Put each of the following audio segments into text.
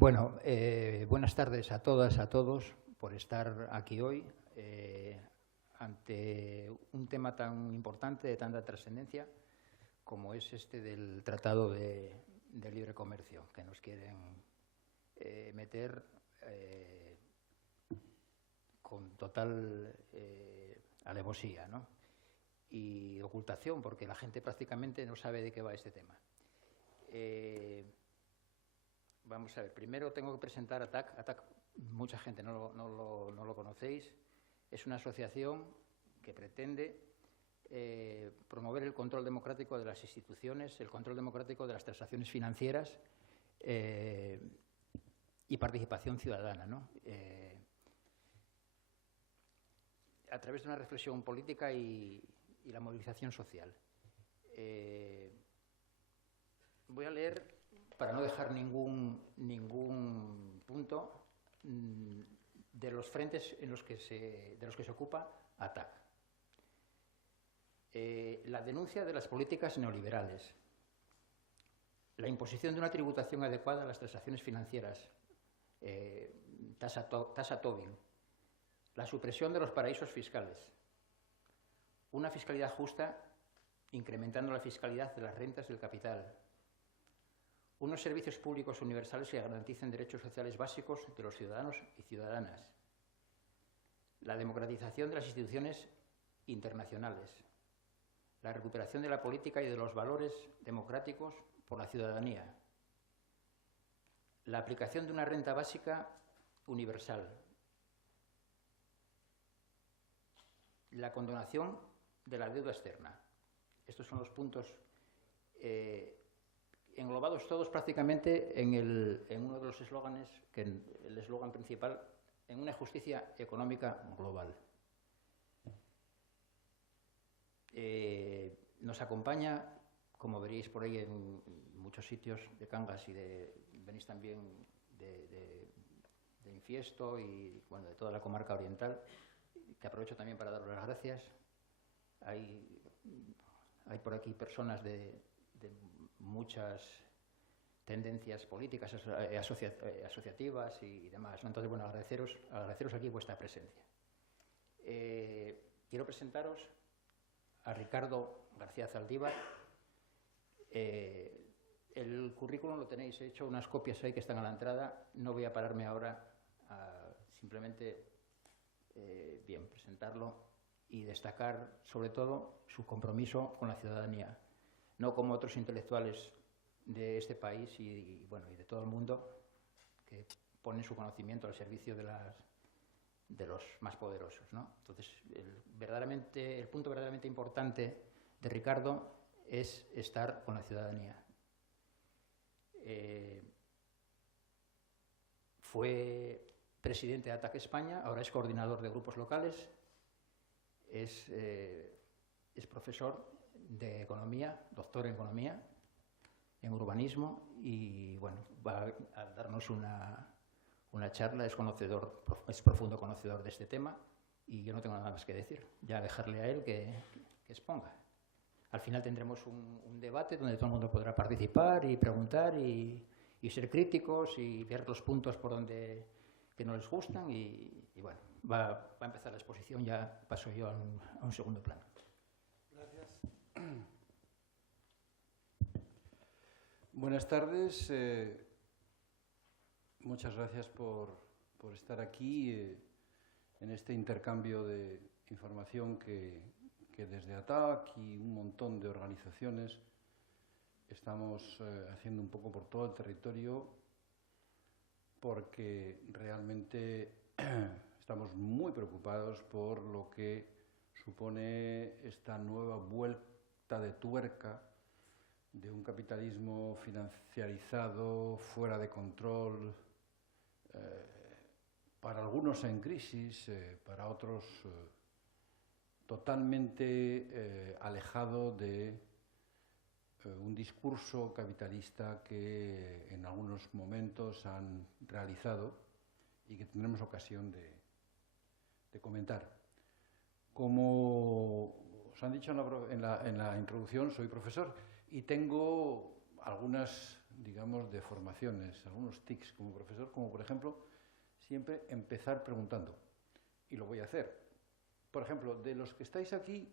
Bueno, buenas tardes a todas, a todos, por estar aquí hoy ante un tema tan importante, de tanta trascendencia, como es este del Tratado de Libre Comercio, que nos quieren meter con total alevosía, ¿no? Y ocultación, porque la gente prácticamente no sabe de qué va este tema. Vamos a ver, primero tengo que presentar ATAC. ATAC, mucha gente no lo conocéis. Es una asociación que pretende promover el control democrático de las instituciones, el control democrático de las transacciones financieras y participación ciudadana, ¿no? A través de una reflexión política y la movilización social. Voy a leer, para no dejar ningún punto, de los frentes de los que se ocupa ATAC. La denuncia de las políticas neoliberales, la imposición de una tributación adecuada a las transacciones financieras, tasa Tobin, la supresión de los paraísos fiscales, una fiscalidad justa incrementando la fiscalidad de las rentas del capital, unos servicios públicos universales que garanticen derechos sociales básicos de los ciudadanos y ciudadanas, la democratización de las instituciones internacionales, la recuperación de la política y de los valores democráticos por la ciudadanía, la aplicación de una renta básica universal, la condonación de la deuda externa. Estos son los puntos englobados todos prácticamente en uno de los eslóganes, que el eslogan principal, en una justicia económica global. Nos acompaña, como veréis por ahí en muchos sitios de Cangas, y venís también de Infiesto y bueno, de toda la comarca oriental, que aprovecho también para daros las gracias. Hay por aquí personas de muchas tendencias políticas, asociativas y demás, ¿no? Entonces, bueno, agradeceros aquí vuestra presencia. Quiero presentaros a Ricardo García Zaldívar. El currículum lo tenéis, he hecho unas copias ahí que están a la entrada. No voy a pararme ahora a simplemente presentarlo y destacar, sobre todo, su compromiso con la ciudadanía, no como otros intelectuales de este país y de todo el mundo, que ponen su conocimiento al servicio de los más poderosos, ¿no? Entonces, el punto verdaderamente importante de Ricardo es estar con la ciudadanía. Fue presidente de ATAC España, ahora es coordinador de grupos locales, es profesor de economía, doctor en economía, en urbanismo, y bueno, va a darnos una charla. Es profundo conocedor de este tema y yo no tengo nada más que decir, ya dejarle a él que exponga. Al final tendremos un debate donde todo el mundo podrá participar y preguntar y ser críticos y ver los puntos por donde que no les gustan y bueno, va a empezar la exposición. Ya paso yo a un segundo plano. Gracias. Buenas tardes. Muchas gracias por estar aquí en este intercambio de información que desde ATAC y un montón de organizaciones estamos haciendo un poco por todo el territorio, porque realmente estamos muy preocupados por lo que supone esta nueva vuelta de tuerca de un capitalismo financiarizado, fuera de control, para algunos en crisis, para otros totalmente alejado de un discurso capitalista que en algunos momentos han realizado y que tendremos ocasión de comentar. Como os han dicho en la introducción, soy profesor y tengo algunas digamos, deformaciones, algunos tics como profesor, como por ejemplo, siempre empezar preguntando. Y lo voy a hacer. Por ejemplo, de los que estáis aquí,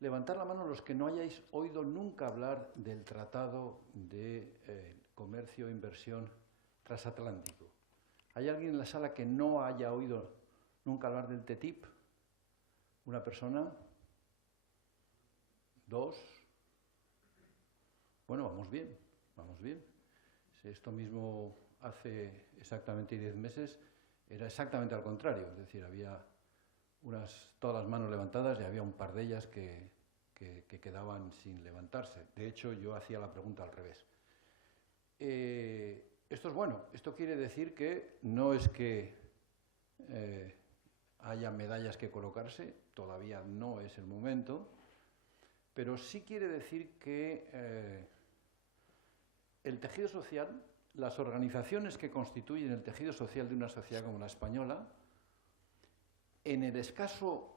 levantar la mano los que no hayáis oído nunca hablar del Tratado de Comercio e Inversión Transatlántico. ¿Hay alguien en la sala que no haya oído nunca hablar del TTIP? ¿Una persona? ¿Dos? Bueno, vamos bien, vamos bien. Esto mismo hace exactamente 10 meses era exactamente al contrario, es decir, había todas las manos levantadas y había un par de ellas que quedaban sin levantarse. De hecho, yo hacía la pregunta al revés. Esto es bueno, esto quiere decir que no es que haya medallas que colocarse, todavía no es el momento, pero sí quiere decir que el tejido social, las organizaciones que constituyen el tejido social de una sociedad como la española, en el escaso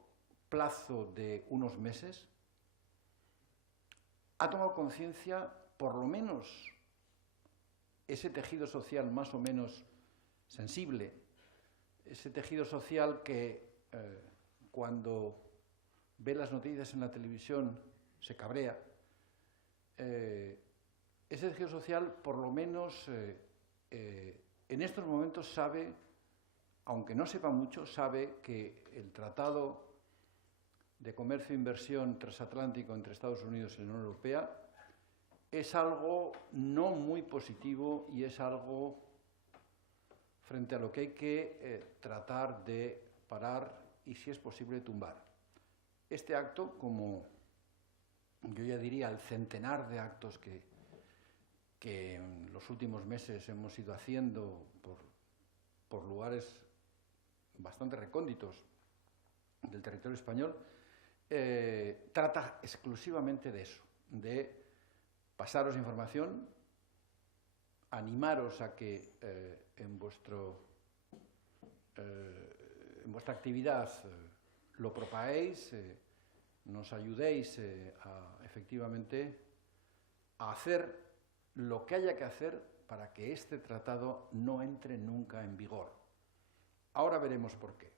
plazo de unos meses, ha tomado conciencia, por lo menos, ese tejido social más o menos sensible, ese tejido social que cuando ve las noticias en la televisión se cabrea, ese tejido social, por lo menos, en estos momentos sabe, aunque no sepa mucho, sabe que el Tratado de Comercio e Inversión Transatlántico entre Estados Unidos y la Unión Europea es algo no muy positivo y es algo frente a lo que hay que tratar de parar y, si es posible, tumbar. Este acto, como yo ya diría el centenar de actos que en los últimos meses hemos ido haciendo por lugares bastante recónditos del territorio español, trata exclusivamente de eso, de pasaros información, animaros a que en vuestra actividad lo propaguéis, nos ayudéis efectivamente a hacer lo que haya que hacer para que este tratado no entre nunca en vigor. Ahora veremos por qué.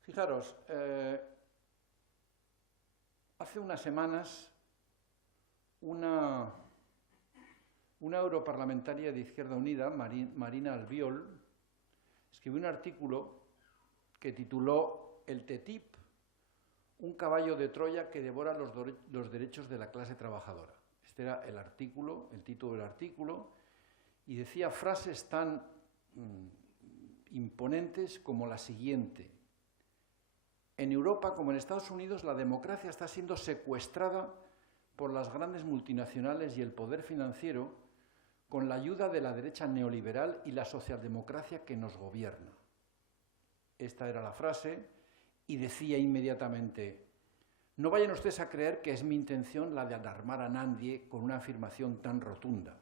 Fijaros, hace unas semanas una europarlamentaria de Izquierda Unida, Marina Albiol, escribió un artículo que tituló "El TTIP, un caballo de Troya que devora los derechos de la clase trabajadora". Este era el artículo, el título del artículo, y decía frases tan imponentes como la siguiente: en Europa, como en Estados Unidos, la democracia está siendo secuestrada por las grandes multinacionales y el poder financiero con la ayuda de la derecha neoliberal y la socialdemocracia que nos gobierna. Esta era la frase, y decía inmediatamente: no vayan ustedes a creer que es mi intención la de alarmar a nadie con una afirmación tan rotunda.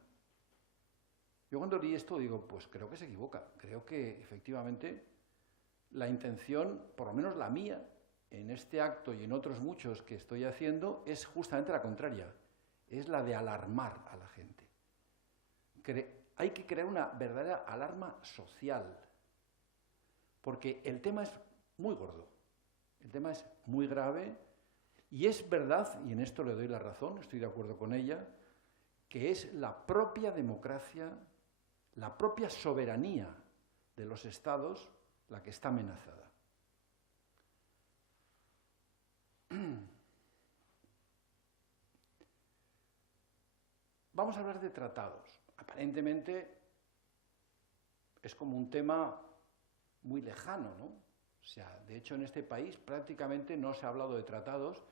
Yo cuando leí esto digo, pues creo que se equivoca, creo que efectivamente la intención, por lo menos la mía, en este acto y en otros muchos que estoy haciendo, es justamente la contraria, es la de alarmar a la gente. Hay que crear una verdadera alarma social, porque el tema es muy gordo, el tema es muy grave, y es verdad, y en esto le doy la razón, estoy de acuerdo con ella, que es la propia democracia, la propia soberanía de los estados la que está amenazada. Vamos a hablar de tratados. Aparentemente es como un tema muy lejano, ¿no? O sea, de hecho en este país prácticamente no se ha hablado de tratados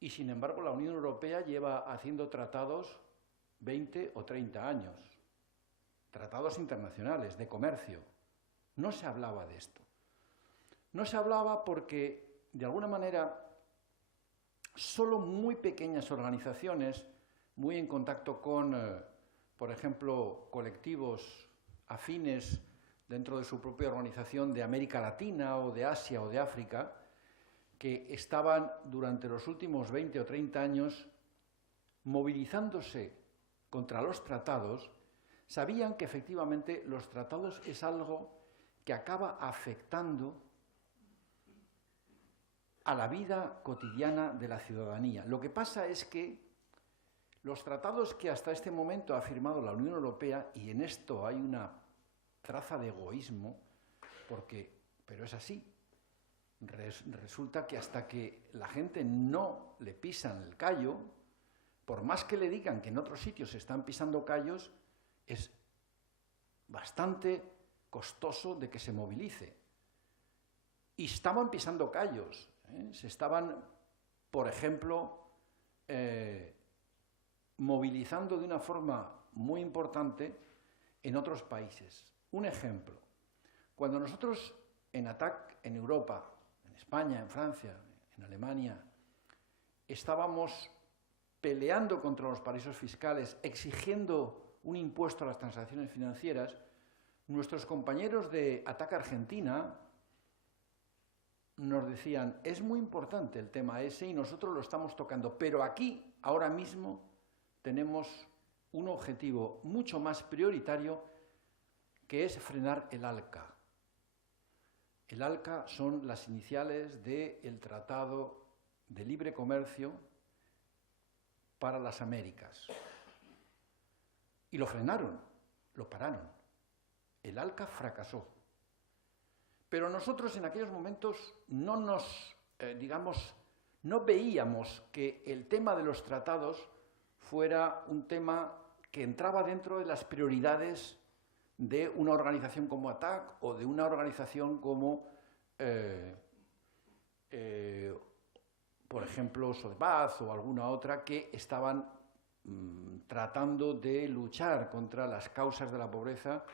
y sin embargo la Unión Europea lleva haciendo tratados 20 o 30 años. Tratados internacionales de comercio. No se hablaba de esto. No se hablaba porque, de alguna manera, solo muy pequeñas organizaciones, muy en contacto con, por ejemplo, colectivos afines dentro de su propia organización de América Latina o de Asia o de África, que estaban durante los últimos 20 o 30 años movilizándose contra los tratados, sabían que efectivamente los tratados es algo que acaba afectando a la vida cotidiana de la ciudadanía. Lo que pasa es que los tratados que hasta este momento ha firmado la Unión Europea, y en esto hay una traza de egoísmo, pero es así, resulta que hasta que la gente no le pisan el callo, por más que le digan que en otros sitios se están pisando callos, es bastante costoso de que se movilice. Y estaban pisando callos, se estaban, por ejemplo, movilizando de una forma muy importante en otros países. Un ejemplo, cuando nosotros en ATTAC, en Europa, en España, en Francia, en Alemania, estábamos peleando contra los paraísos fiscales, exigiendo un impuesto a las transacciones financieras, nuestros compañeros de ATTAC Argentina nos decían, es muy importante el tema ese y nosotros lo estamos tocando, pero aquí, ahora mismo, tenemos un objetivo mucho más prioritario, que es frenar el ALCA. El ALCA son las iniciales del Tratado de Libre Comercio para las Américas. Y lo frenaron, lo pararon. El ALCA fracasó. Pero nosotros en aquellos momentos no veíamos que el tema de los tratados fuera un tema que entraba dentro de las prioridades de una organización como ATTAC o de una organización como, por ejemplo, SODEPAZ o alguna otra que estaban tratando de luchar contra las causas de la pobreza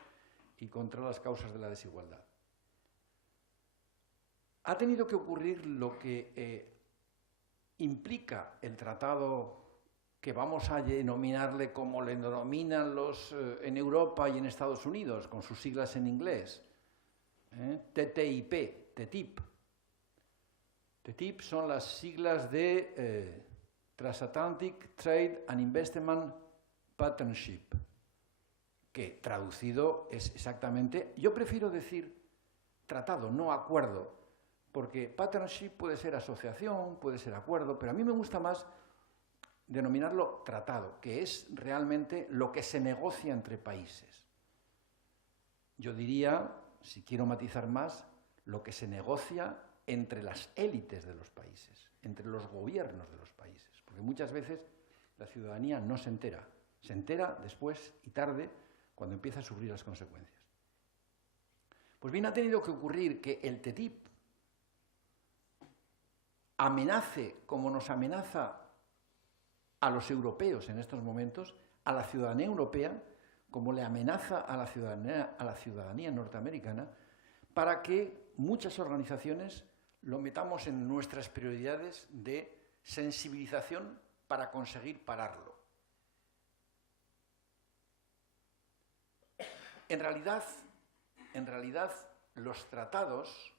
y contra las causas de la desigualdad. Ha tenido que ocurrir lo que implica el tratado que vamos a denominarle como le denominan los en Europa y en Estados Unidos, con sus siglas en inglés, TTIP, TTIP. TTIP son las siglas de Transatlantic Trade and Investment Partnership, que traducido es exactamente, yo prefiero decir tratado, no acuerdo, porque partnership puede ser asociación, puede ser acuerdo, pero a mí me gusta más denominarlo tratado, que es realmente lo que se negocia entre países. Yo diría, si quiero matizar más, lo que se negocia entre las élites de los países, entre los gobiernos de los países, porque muchas veces la ciudadanía no se entera después y tarde cuando empieza a sufrir las consecuencias. Pues bien, ha tenido que ocurrir que el TTIP amenace, como nos amenaza a los europeos en estos momentos, a la ciudadanía europea, como le amenaza a la ciudadanía norteamericana, para que muchas organizaciones lo metamos en nuestras prioridades de sensibilización para conseguir pararlo. En realidad, los tratados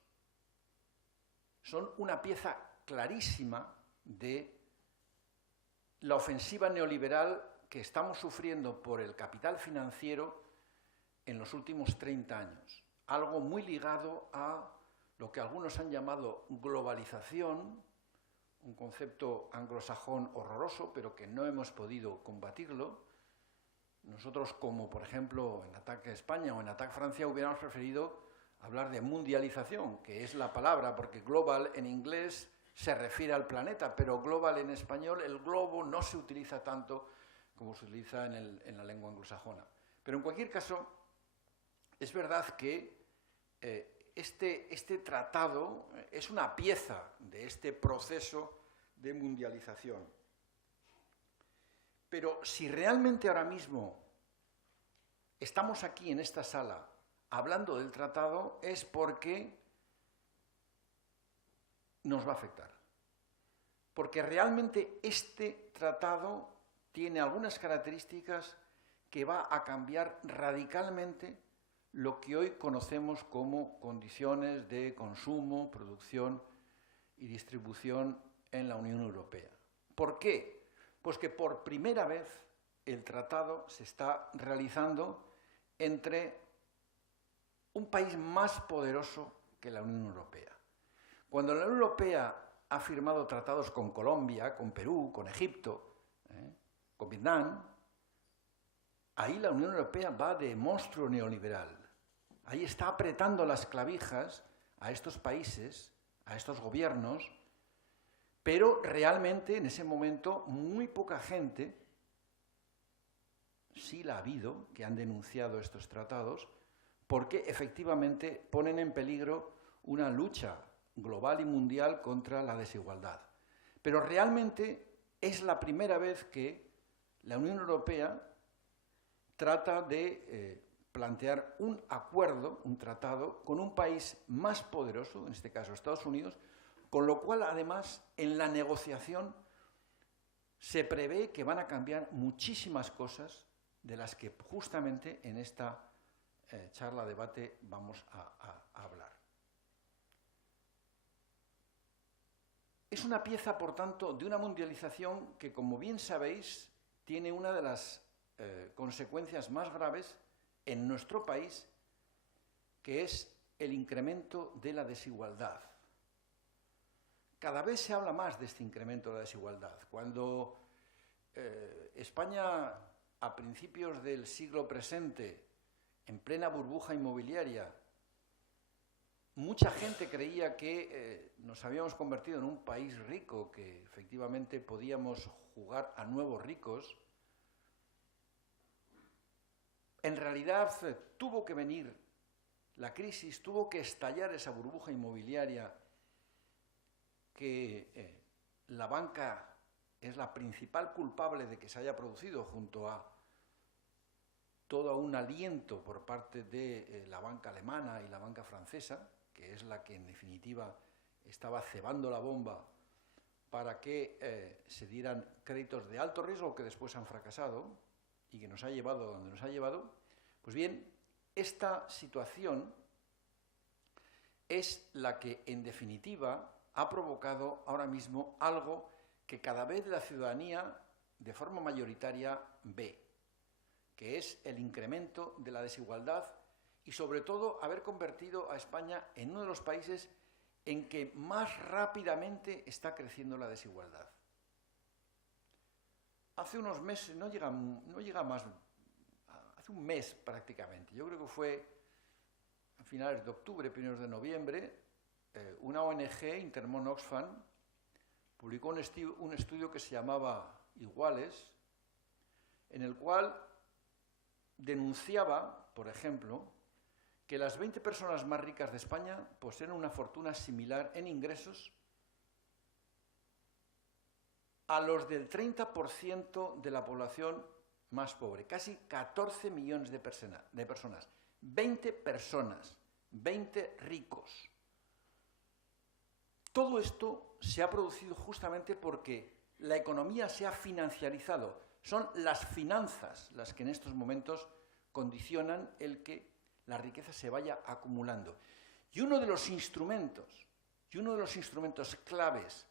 son una pieza clarísima de la ofensiva neoliberal que estamos sufriendo por el capital financiero en los últimos 30 años. Algo muy ligado a lo que algunos han llamado globalización, un concepto anglosajón horroroso, pero que no hemos podido combatirlo. Nosotros, como por ejemplo en ATTAC España o en ATTAC Francia, hubiéramos preferido hablar de mundialización, que es la palabra, porque global en inglés se refiere al planeta, pero global en español, el globo no se utiliza tanto como se utiliza en la lengua anglosajona. Pero en cualquier caso, es verdad que este tratado es una pieza de este proceso de mundialización. Pero si realmente ahora mismo estamos aquí en esta sala hablando del tratado, es porque nos va a afectar. Porque realmente este tratado tiene algunas características que va a cambiar radicalmente lo que hoy conocemos como condiciones de consumo, producción y distribución en la Unión Europea. ¿Por qué? Pues que por primera vez el tratado se está realizando entre un país más poderoso que la Unión Europea. Cuando la Unión Europea ha firmado tratados con Colombia, con Perú, con Egipto, con Vietnam, ahí la Unión Europea va de monstruo neoliberal. Ahí está apretando las clavijas a estos países, a estos gobiernos, pero realmente en ese momento muy poca gente, sí la ha habido, que han denunciado estos tratados, porque efectivamente ponen en peligro una lucha global y mundial contra la desigualdad. Pero realmente es la primera vez que la Unión Europea trata de plantear un acuerdo, un tratado, con un país más poderoso, en este caso Estados Unidos, con lo cual, además, en la negociación se prevé que van a cambiar muchísimas cosas de las que justamente en esta charla, debate, vamos a hablar. Es una pieza, por tanto, de una mundialización que, como bien sabéis, tiene una de las consecuencias más graves en nuestro país, que es el incremento de la desigualdad. Cada vez se habla más de este incremento de la desigualdad. Cuando España, a principios del siglo presente, en plena burbuja inmobiliaria, mucha gente creía que nos habíamos convertido en un país rico, que efectivamente podíamos jugar a nuevos ricos. En realidad tuvo que venir la crisis, tuvo que estallar esa burbuja inmobiliaria que la banca es la principal culpable de que se haya producido, junto a todo un aliento por parte de la banca alemana y la banca francesa, que es la que en definitiva estaba cebando la bomba para que se dieran créditos de alto riesgo que después han fracasado y que nos ha llevado a donde nos ha llevado. Pues bien, esta situación es la que en definitiva ha provocado ahora mismo algo que cada vez la ciudadanía de forma mayoritaria ve, que es el incremento de la desigualdad y sobre todo haber convertido a España en uno de los países en que más rápidamente está creciendo la desigualdad. Hace unos meses, no llega más, hace un mes prácticamente, yo creo que fue a finales de octubre, primeros de noviembre, una ONG, Intermón Oxfam, publicó un estudio que se llamaba Iguales, en el cual denunciaba, por ejemplo, que las 20 personas más ricas de España poseen una fortuna similar en ingresos a los del 30% de la población más pobre, casi 14 millones de personas. 20 personas, 20 ricos. Todo esto se ha producido justamente porque la economía se ha financiarizado. Son las finanzas las que en estos momentos condicionan el que la riqueza se vaya acumulando. Y uno de los instrumentos claves,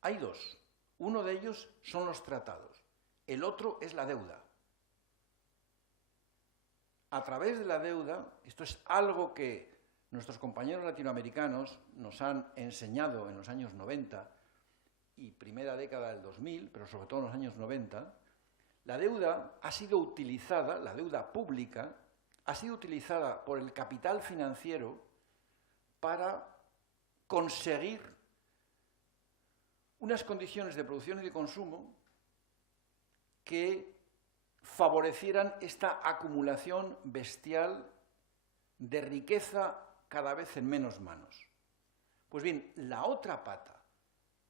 hay dos. Uno de ellos son los tratados, el otro es la deuda. A través de la deuda, esto es algo que nuestros compañeros latinoamericanos nos han enseñado en los años 90 y primera década del 2000, pero sobre todo en los años 90, la deuda ha sido utilizada, la deuda pública, ha sido utilizada por el capital financiero para conseguir unas condiciones de producción y de consumo que favorecieran esta acumulación bestial de riqueza cada vez en menos manos. Pues bien, la otra pata,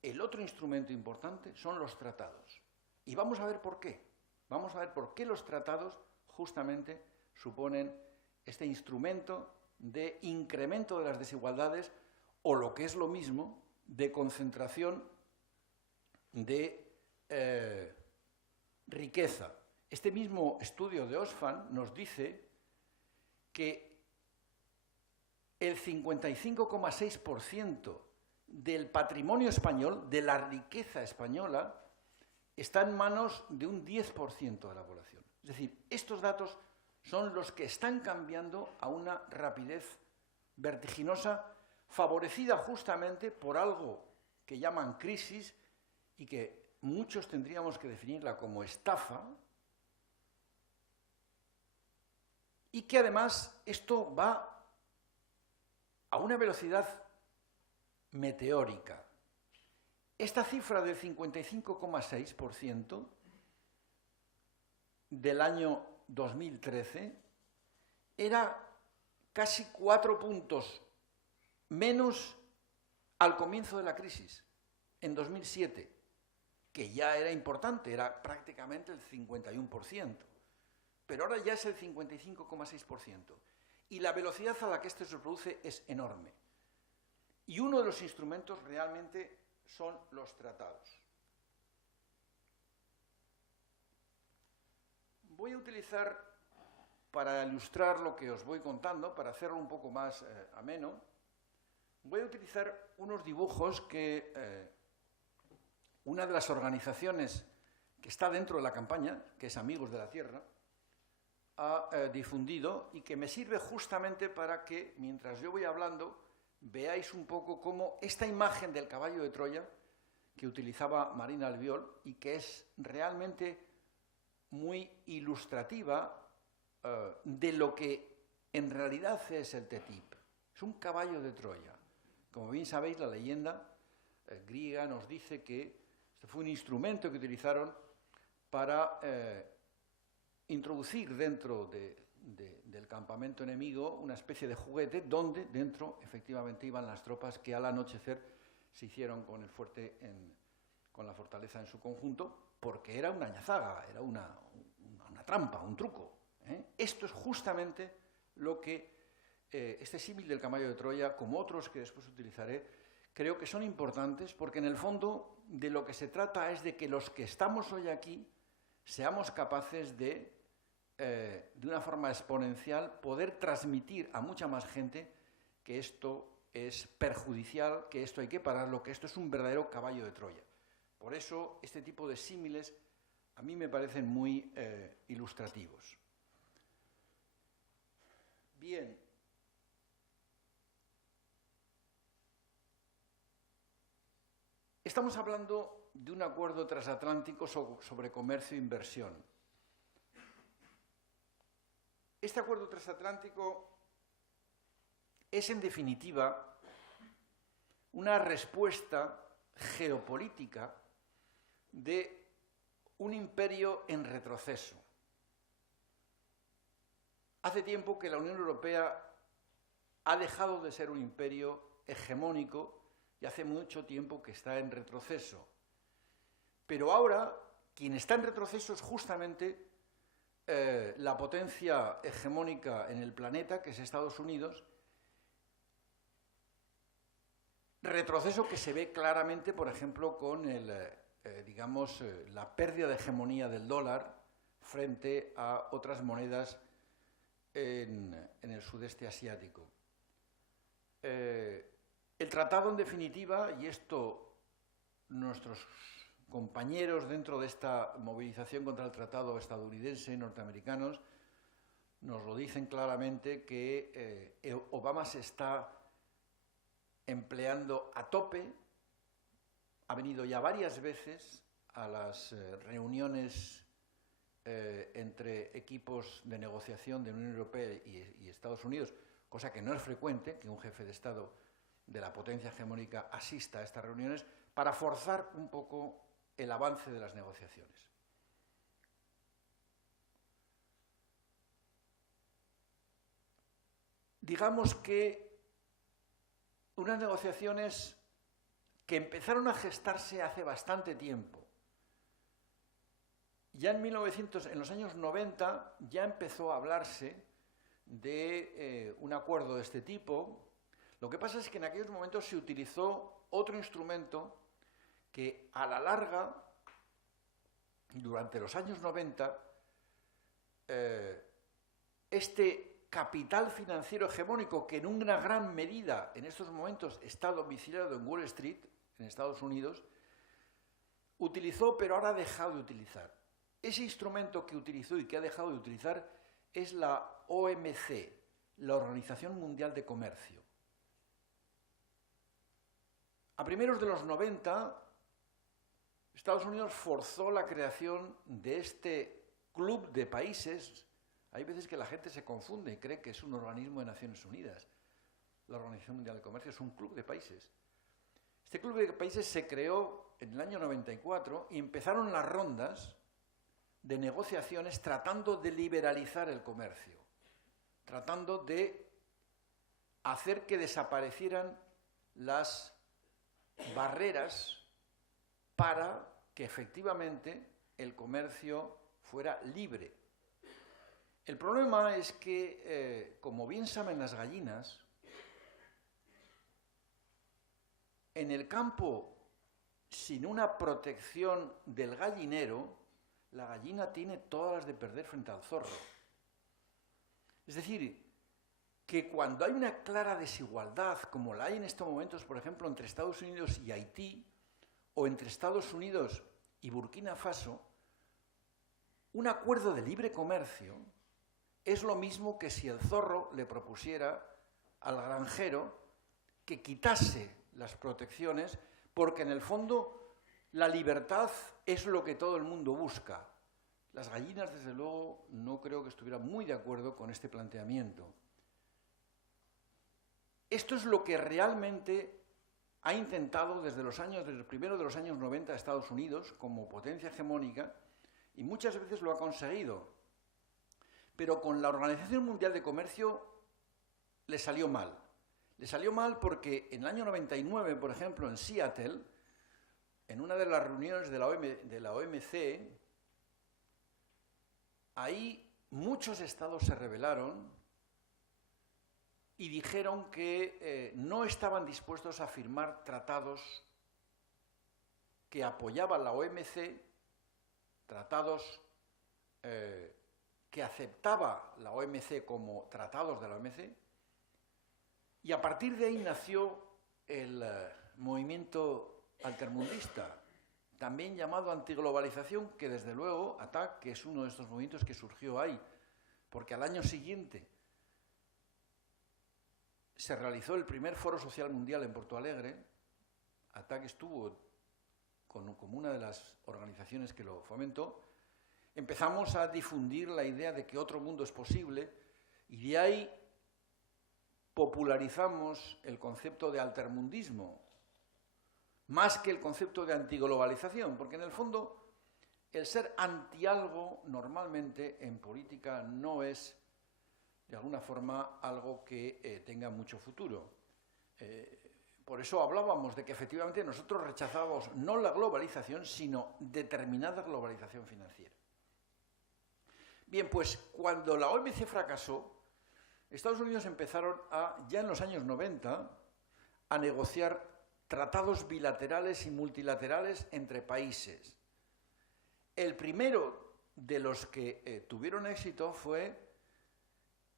el otro instrumento importante son los tratados. Y vamos a ver por qué. Vamos a ver por qué los tratados justamente suponen este instrumento de incremento de las desigualdades o, lo que es lo mismo, de concentración de riqueza. Este mismo estudio de Oxfam nos dice que el 55,6% del patrimonio español, de la riqueza española, está en manos de un 10% de la población. Es decir, estos datos son los que están cambiando a una rapidez vertiginosa, favorecida justamente por algo que llaman crisis y que muchos tendríamos que definirla como estafa, y que además esto va a una velocidad meteórica. Esta cifra del 55,6% del año 2013 era casi 4 puntos menos al comienzo de la crisis, en 2007, que ya era importante, era prácticamente el 51%, pero ahora ya es el 55,6%. Y la velocidad a la que esto se produce es enorme. Y uno de los instrumentos realmente son los tratados. Voy a utilizar, para ilustrar lo que os voy contando, para hacerlo un poco más ameno, voy a utilizar unos dibujos que una de las organizaciones que está dentro de la campaña, que es Amigos de la Tierra, ha difundido y que me sirve justamente para que, mientras yo voy hablando, veáis un poco cómo esta imagen del caballo de Troya que utilizaba Marina Albiol y que es realmente muy ilustrativa de lo que en realidad es el TTIP. Es un caballo de Troya. Como bien sabéis, la leyenda griega nos dice que este fue un instrumento que utilizaron para introducir dentro del campamento enemigo una especie de juguete donde dentro efectivamente iban las tropas que al anochecer se hicieron con el fuerte, con la fortaleza en su conjunto, porque era una ñazaga, era una trampa, un truco. Esto es justamente lo que este símil del caballo de Troya, como otros que después utilizaré, creo que son importantes, porque en el fondo de lo que se trata es de que los que estamos hoy aquí seamos capaces de una forma exponencial, poder transmitir a mucha más gente que esto es perjudicial, que esto hay que pararlo, que esto es un verdadero caballo de Troya. Por eso, este tipo de símiles a mí me parecen muy ilustrativos. Bien. Estamos hablando de un acuerdo transatlántico sobre comercio e inversión. Este acuerdo transatlántico es, en definitiva, una respuesta geopolítica de un imperio en retroceso. Hace tiempo que la Unión Europea ha dejado de ser un imperio hegemónico y hace mucho tiempo que está en retroceso. Pero ahora, quien está en retroceso es justamente la potencia hegemónica en el planeta, que es Estados Unidos, retroceso que se ve claramente, por ejemplo, con la pérdida de hegemonía del dólar frente a otras monedas en el sudeste asiático. El tratado, en definitiva, y esto nuestros compañeros dentro de esta movilización contra el tratado estadounidense, norteamericanos, nos lo dicen claramente que Obama se está empleando a tope, ha venido ya varias veces a las reuniones entre equipos de negociación de la Unión Europea y Estados Unidos, cosa que no es frecuente que un jefe de Estado de la potencia hegemónica asista a estas reuniones, para forzar un poco el avance de las negociaciones. Digamos que unas negociaciones que empezaron a gestarse hace bastante tiempo. Ya en los años 90 ya empezó a hablarse de un acuerdo de este tipo. Lo que pasa es que en aquellos momentos se utilizó otro instrumento que a la larga, durante los años 90, este capital financiero hegemónico que en una gran medida en estos momentos está domiciliado en Wall Street, en Estados Unidos, utilizó pero ahora ha dejado de utilizar. Ese instrumento que utilizó y que ha dejado de utilizar es la OMC, la Organización Mundial de Comercio. A primeros de los 90, Estados Unidos forzó la creación de este club de países. Hay veces que la gente se confunde y cree que es un organismo de Naciones Unidas. La Organización Mundial de Comercio es un club de países. Este club de países se creó en el año 94 y empezaron las rondas de negociaciones tratando de liberalizar el comercio, tratando de hacer que desaparecieran las barreras para que efectivamente el comercio fuera libre. El problema es que, como bien saben las gallinas, en el campo, sin una protección del gallinero, la gallina tiene todas las de perder frente al zorro. Es decir, que cuando hay una clara desigualdad, como la hay en estos momentos, por ejemplo, entre Estados Unidos y Haití, o entre Estados Unidos y Burkina Faso, un acuerdo de libre comercio es lo mismo que si el zorro le propusiera al granjero que quitase las protecciones, porque en el fondo la libertad es lo que todo el mundo busca. Las gallinas, desde luego, no creo que estuvieran muy de acuerdo con este planteamiento. Esto es lo que realmente ha intentado desde el primero de los años 90 Estados Unidos como potencia hegemónica y muchas veces lo ha conseguido. Pero con la Organización Mundial de Comercio le salió mal. Le salió mal porque en el año 99, por ejemplo, en Seattle, en una de las reuniones de la OMC, ahí muchos estados se rebelaron y dijeron que no estaban dispuestos a firmar tratados que apoyaban la OMC, tratados que aceptaba la OMC como tratados de la OMC, y a partir de ahí nació el movimiento altermundista, también llamado antiglobalización, que desde luego ATTAC, que es uno de estos movimientos que surgió ahí, porque al año siguiente se realizó el primer Foro Social Mundial en Porto Alegre. ATTAC estuvo como una de las organizaciones que lo fomentó. Empezamos a difundir la idea de que otro mundo es posible y de ahí popularizamos el concepto de altermundismo, más que el concepto de antiglobalización, porque en el fondo el ser anti algo normalmente en política no es de alguna forma algo que tenga mucho futuro. Por eso hablábamos de que efectivamente nosotros rechazábamos no la globalización, sino determinada globalización financiera. Bien, pues cuando la OMC fracasó, Estados Unidos empezaron ya en los años 90 a negociar tratados bilaterales y multilaterales entre países. El primero de los que tuvieron éxito fue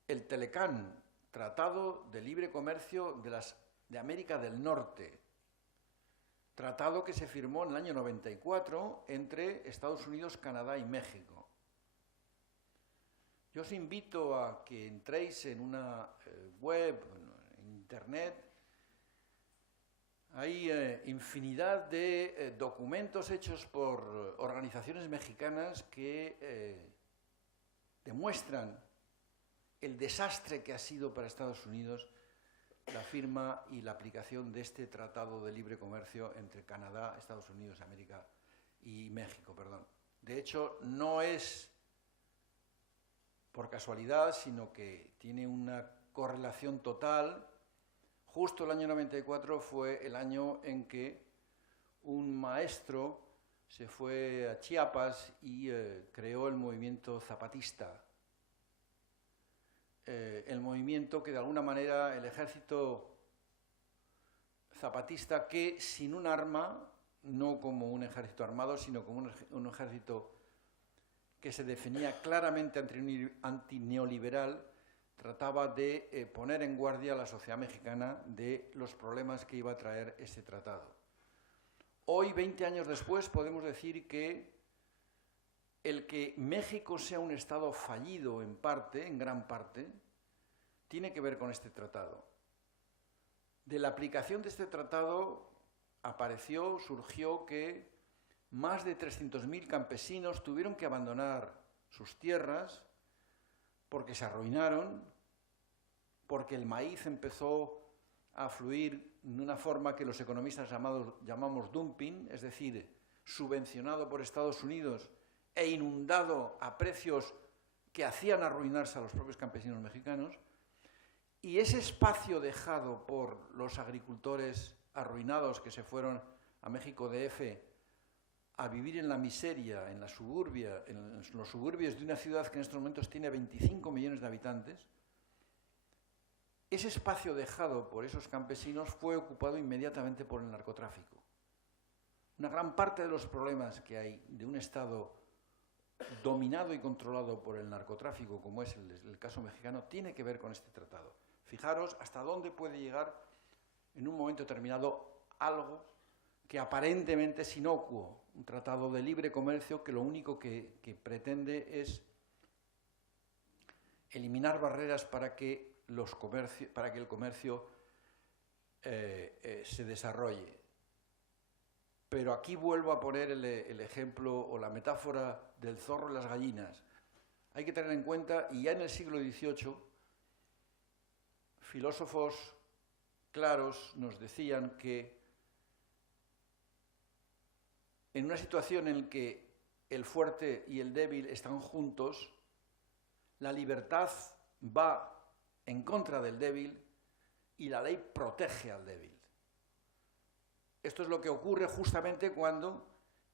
el Telecán, Tratado de Libre Comercio de América del Norte, tratado que se firmó en el año 94 entre Estados Unidos, Canadá y México. Yo os invito a que entréis en una web, en internet. Hay infinidad de documentos hechos por organizaciones mexicanas que demuestran el desastre que ha sido para Estados Unidos la firma y la aplicación de este Tratado de Libre Comercio entre Canadá, Estados Unidos, América y México, perdón. De hecho, no es por casualidad, sino que tiene una correlación total. Justo el año 94 fue el año en que un maestro se fue a Chiapas y creó el movimiento zapatista. El movimiento que de alguna manera el ejército zapatista, que sin un arma, no como un ejército armado, sino como un ejército que se definía claramente antineoliberal, trataba de poner en guardia a la sociedad mexicana de los problemas que iba a traer ese tratado. Hoy, 20 años después, podemos decir que el que México sea un Estado fallido en parte, en gran parte, tiene que ver con este tratado. De la aplicación de este tratado surgió que más de 300.000 campesinos tuvieron que abandonar sus tierras porque se arruinaron, porque el maíz empezó a fluir de una forma que los economistas llamamos dumping, es decir, subvencionado por Estados Unidos e inundado a precios que hacían arruinarse a los propios campesinos mexicanos. Y ese espacio dejado por los agricultores arruinados que se fueron a México DF a vivir en la miseria, en la suburbia, en los suburbios de una ciudad que en estos momentos tiene 25 millones de habitantes, ese espacio dejado por esos campesinos fue ocupado inmediatamente por el narcotráfico. Una gran parte de los problemas que hay de un Estado dominado y controlado por el narcotráfico, como es el caso mexicano, tiene que ver con este tratado. Fijaros hasta dónde puede llegar en un momento determinado algo que aparentemente es inocuo, un tratado de libre comercio que lo único que pretende es eliminar barreras para que el comercio se desarrolle. Pero aquí vuelvo a poner el ejemplo o la metáfora del zorro y las gallinas. Hay que tener en cuenta, y ya en el siglo XVIII, filósofos claros nos decían que en una situación en la que el fuerte y el débil están juntos, la libertad va en contra del débil y la ley protege al débil. Esto es lo que ocurre justamente cuando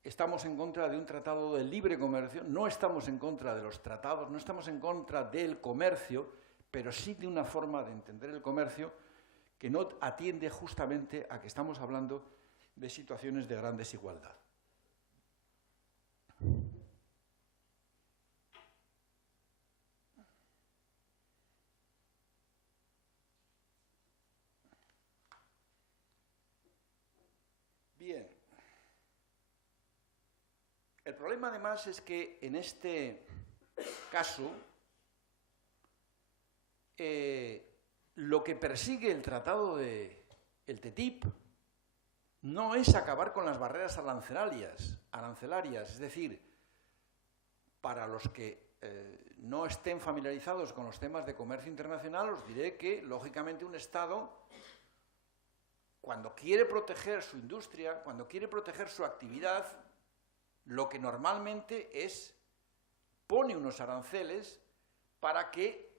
estamos en contra de un tratado de libre comercio. No estamos en contra de los tratados, no estamos en contra del comercio, pero sí de una forma de entender el comercio que no atiende justamente a que estamos hablando de situaciones de gran desigualdad. Bien. El problema además es que en este caso lo que persigue el tratado el TTIP no es acabar con las barreras arancelarias, es decir, para los que no estén familiarizados con los temas de comercio internacional, os diré que, lógicamente, un Estado, cuando quiere proteger su industria, cuando quiere proteger su actividad, lo que normalmente pone unos aranceles para que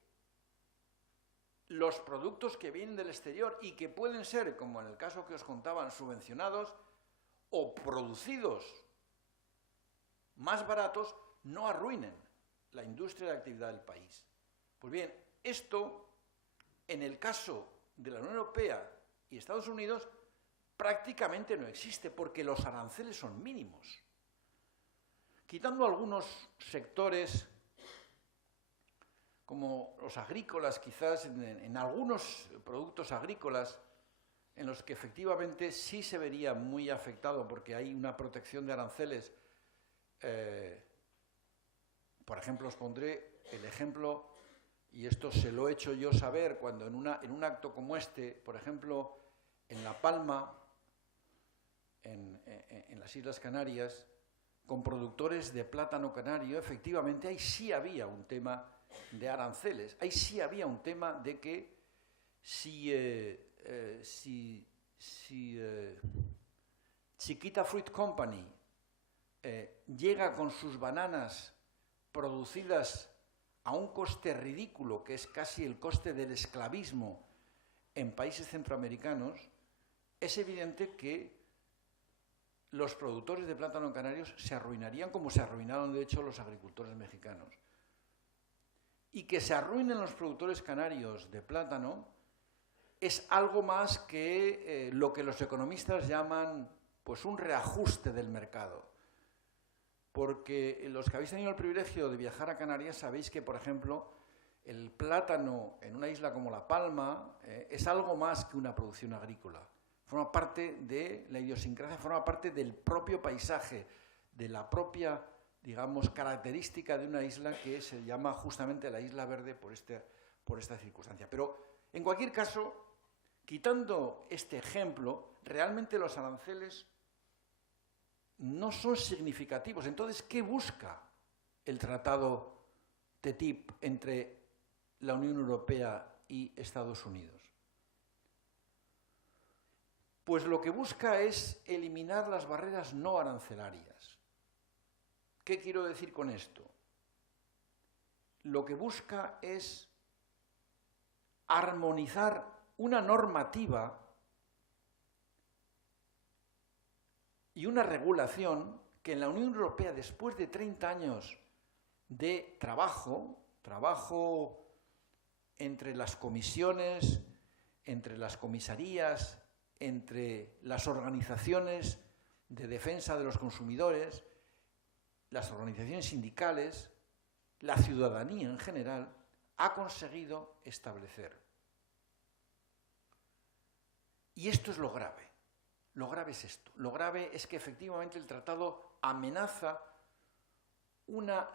los productos que vienen del exterior y que pueden ser, como en el caso que os contaban, subvencionados o producidos más baratos, no arruinen la industria de actividad del país. Pues bien, esto, en el caso de la Unión Europea y Estados Unidos, prácticamente no existe, porque los aranceles son mínimos. Quitando algunos sectores, como los agrícolas, quizás en algunos productos agrícolas, en los que efectivamente sí se vería muy afectado porque hay una protección de aranceles. Por ejemplo, os pondré el ejemplo, y esto se lo he hecho yo saber, cuando en un acto como este, por ejemplo, en La Palma, en las Islas Canarias, con productores de plátano canario, efectivamente ahí sí había un tema de aranceles, ahí sí había un tema de que si Chiquita Fruit Company llega con sus bananas producidas a un coste ridículo, que es casi el coste del esclavismo en países centroamericanos, es evidente que los productores de plátano canarios se arruinarían como se arruinaron, de hecho, los agricultores mexicanos. Y que se arruinen los productores canarios de plátano es algo más que lo que los economistas llaman pues un reajuste del mercado. Porque los que habéis tenido el privilegio de viajar a Canarias sabéis que, por ejemplo, el plátano en una isla como La Palma es algo más que una producción agrícola. Forma parte de la idiosincrasia, forma parte del propio paisaje, de la propia, digamos, característica de una isla que se llama justamente la Isla Verde por esta circunstancia. Pero, en cualquier caso, quitando este ejemplo, realmente los aranceles no son significativos. Entonces, ¿qué busca el tratado TTIP entre la Unión Europea y Estados Unidos? Pues lo que busca es eliminar las barreras no arancelarias. ¿Qué quiero decir con esto? Lo que busca es armonizar una normativa y una regulación que en la Unión Europea, después de 30 años de trabajo entre las comisiones, entre las comisarías, entre las organizaciones de defensa de los consumidores, las organizaciones sindicales, la ciudadanía en general, ha conseguido establecer. Y esto es lo grave. Lo grave es esto. Lo grave es que efectivamente el tratado amenaza una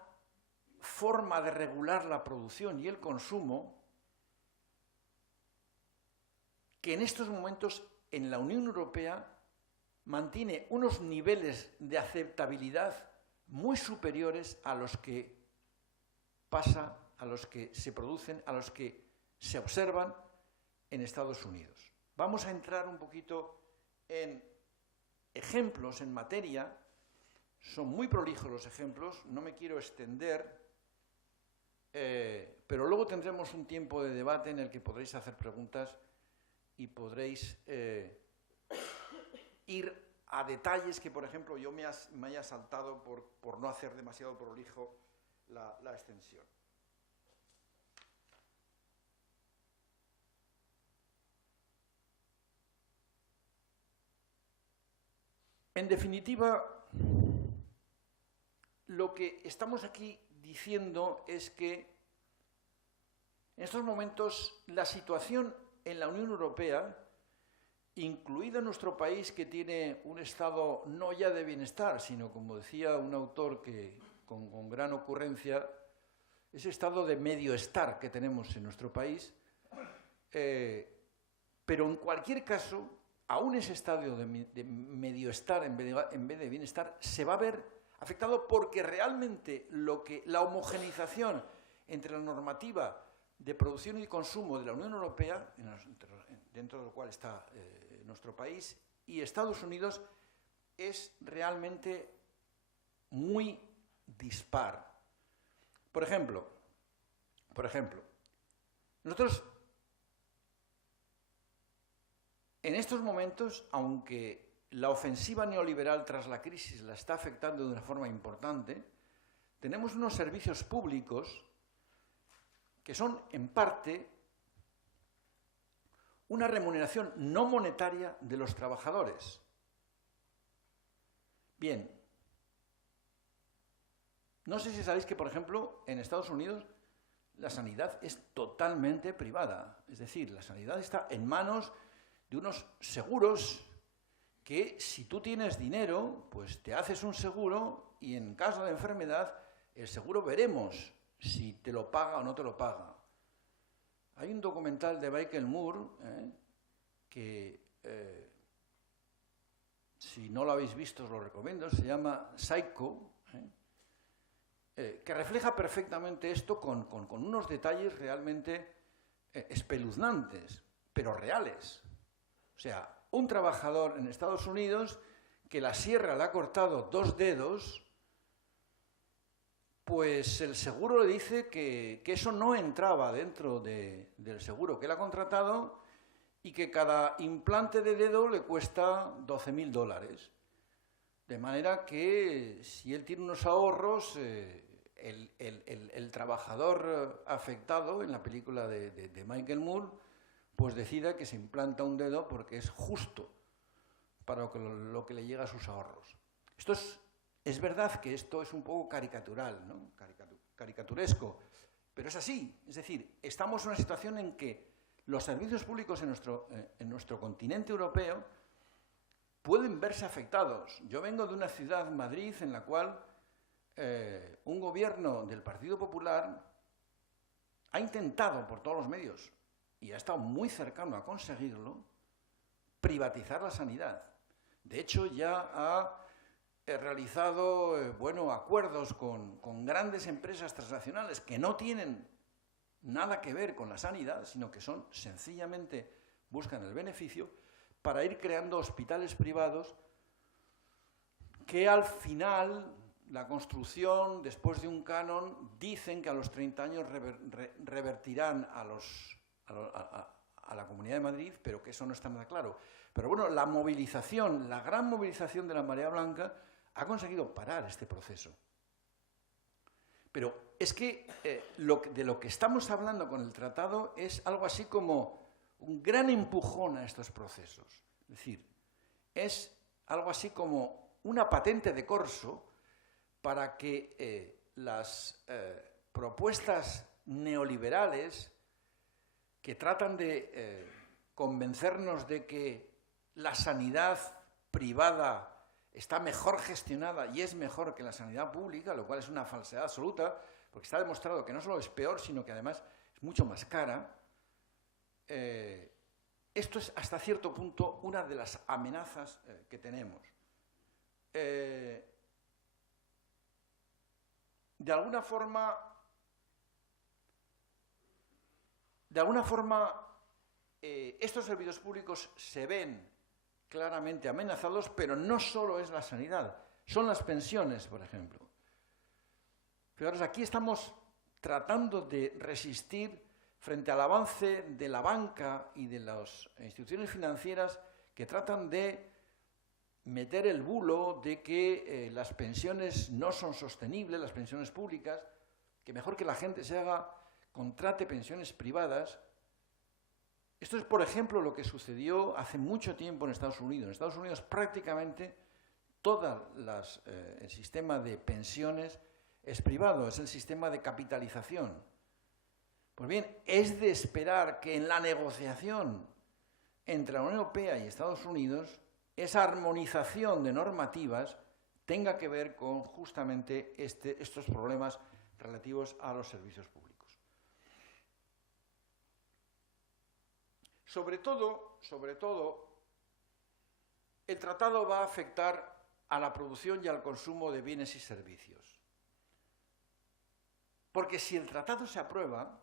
forma de regular la producción y el consumo que en estos momentos en la Unión Europea mantiene unos niveles de aceptabilidad muy superiores a los que pasa, a los que se producen, a los que se observan en Estados Unidos. Vamos a entrar un poquito en ejemplos, en materia. Son muy prolijos los ejemplos, no me quiero extender, pero luego tendremos un tiempo de debate en el que podréis hacer preguntas y podréis ir a detalles que, por ejemplo, yo me haya saltado por no hacer demasiado prolijo la extensión. En definitiva, lo que estamos aquí diciendo es que en estos momentos la situación en la Unión Europea, incluido nuestro país, que tiene un estado no ya de bienestar, sino, como decía un autor que con gran ocurrencia, ese estado de medio estar que tenemos en nuestro país, pero en cualquier caso, aún ese estado de medio estar en vez de bienestar se va a ver afectado porque realmente la homogeneización entre la normativa de producción y consumo de la Unión Europea, dentro de lo cual está nuestro país, y Estados Unidos, es realmente muy dispar. Por ejemplo, nosotros en estos momentos, aunque la ofensiva neoliberal tras la crisis la está afectando de una forma importante, tenemos unos servicios públicos que son, en parte, una remuneración no monetaria de los trabajadores. Bien, no sé si sabéis que, por ejemplo, en Estados Unidos la sanidad es totalmente privada. Es decir, la sanidad está en manos de unos seguros que, si tú tienes dinero, pues te haces un seguro y en caso de enfermedad el seguro veremos si te lo paga o no te lo paga. Hay un documental de Michael Moore que, si no lo habéis visto, os lo recomiendo, se llama Psycho, que refleja perfectamente esto con unos detalles realmente espeluznantes, pero reales. O sea, un trabajador en Estados Unidos que la sierra le ha cortado 2 dedos, pues el seguro le dice que eso no entraba dentro del seguro que él ha contratado y que cada implante de dedo le cuesta $12.000. De manera que, si él tiene unos ahorros, el trabajador afectado en la película de Michael Moore, pues decida que se implanta un dedo porque es justo para lo que le llega a sus ahorros. Es verdad que esto es un poco caricatural, ¿no? Caricaturesco, Pero es así. Es decir, estamos en una situación en que los servicios públicos en nuestro continente europeo pueden verse afectados. Yo vengo de una ciudad, Madrid, en la cual un gobierno del Partido Popular ha intentado por todos los medios, y ha estado muy cercano a conseguirlo, privatizar la sanidad. De hecho, ya ha realizado acuerdos con grandes empresas transnacionales que no tienen nada que ver con la sanidad, sino que son sencillamente buscan el beneficio para ir creando hospitales privados que al final la construcción, después de un canon, dicen que a los 30 años revertirán a la Comunidad de Madrid, pero que eso no está nada claro. Pero bueno, la movilización, la gran movilización de la Marea Blanca ha conseguido parar este proceso. Pero es que de lo que estamos hablando con el tratado es algo así como un gran empujón a estos procesos. Es decir, es algo así como una patente de corso para que las propuestas neoliberales que tratan de convencernos de que la sanidad privada está mejor gestionada y es mejor que la sanidad pública, lo cual es una falsedad absoluta, porque está demostrado que no solo es peor, sino que además es mucho más cara. Esto es hasta cierto punto una de las amenazas que tenemos. De alguna forma, estos servicios públicos se ven claramente amenazados, pero no solo es la sanidad, son las pensiones, por ejemplo. Fijaros, aquí estamos tratando de resistir frente al avance de la banca y de las instituciones financieras que tratan de meter el bulo de que las pensiones no son sostenibles, las pensiones públicas, que mejor que la gente contrate pensiones privadas. Esto es, por ejemplo, lo que sucedió hace mucho tiempo en Estados Unidos. En Estados Unidos prácticamente todo el sistema de pensiones es privado, es el sistema de capitalización. Pues bien, es de esperar que en la negociación entre la Unión Europea y Estados Unidos esa armonización de normativas tenga que ver con justamente estos problemas relativos a los servicios públicos. Sobre todo, el tratado va a afectar a la producción y al consumo de bienes y servicios. Porque si el tratado se aprueba,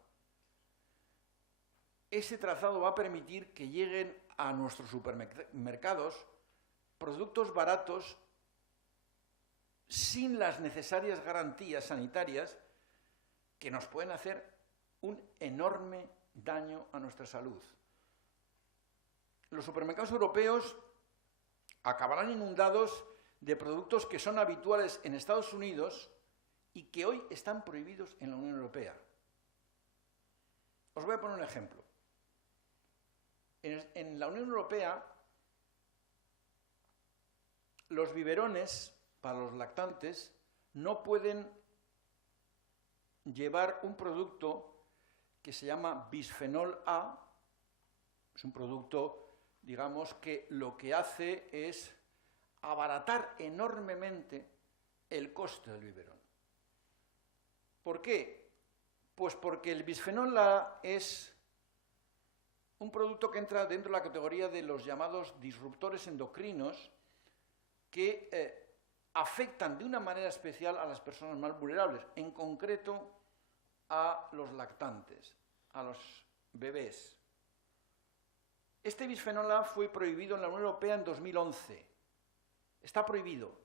ese tratado va a permitir que lleguen a nuestros supermercados productos baratos sin las necesarias garantías sanitarias que nos pueden hacer un enorme daño a nuestra salud. Los supermercados europeos acabarán inundados de productos que son habituales en Estados Unidos y que hoy están prohibidos en la Unión Europea. Os voy a poner un ejemplo. En la Unión Europea, los biberones para los lactantes no pueden llevar un producto que se llama bisfenol A. Es un producto, digamos, que lo que hace es abaratar enormemente el coste del biberón. ¿Por qué? Pues porque el bisfenol A es un producto que entra dentro de la categoría de los llamados disruptores endocrinos que afectan de una manera especial a las personas más vulnerables, en concreto a los lactantes, a los bebés. Este bisfenol A fue prohibido en la Unión Europea en 2011. Está prohibido.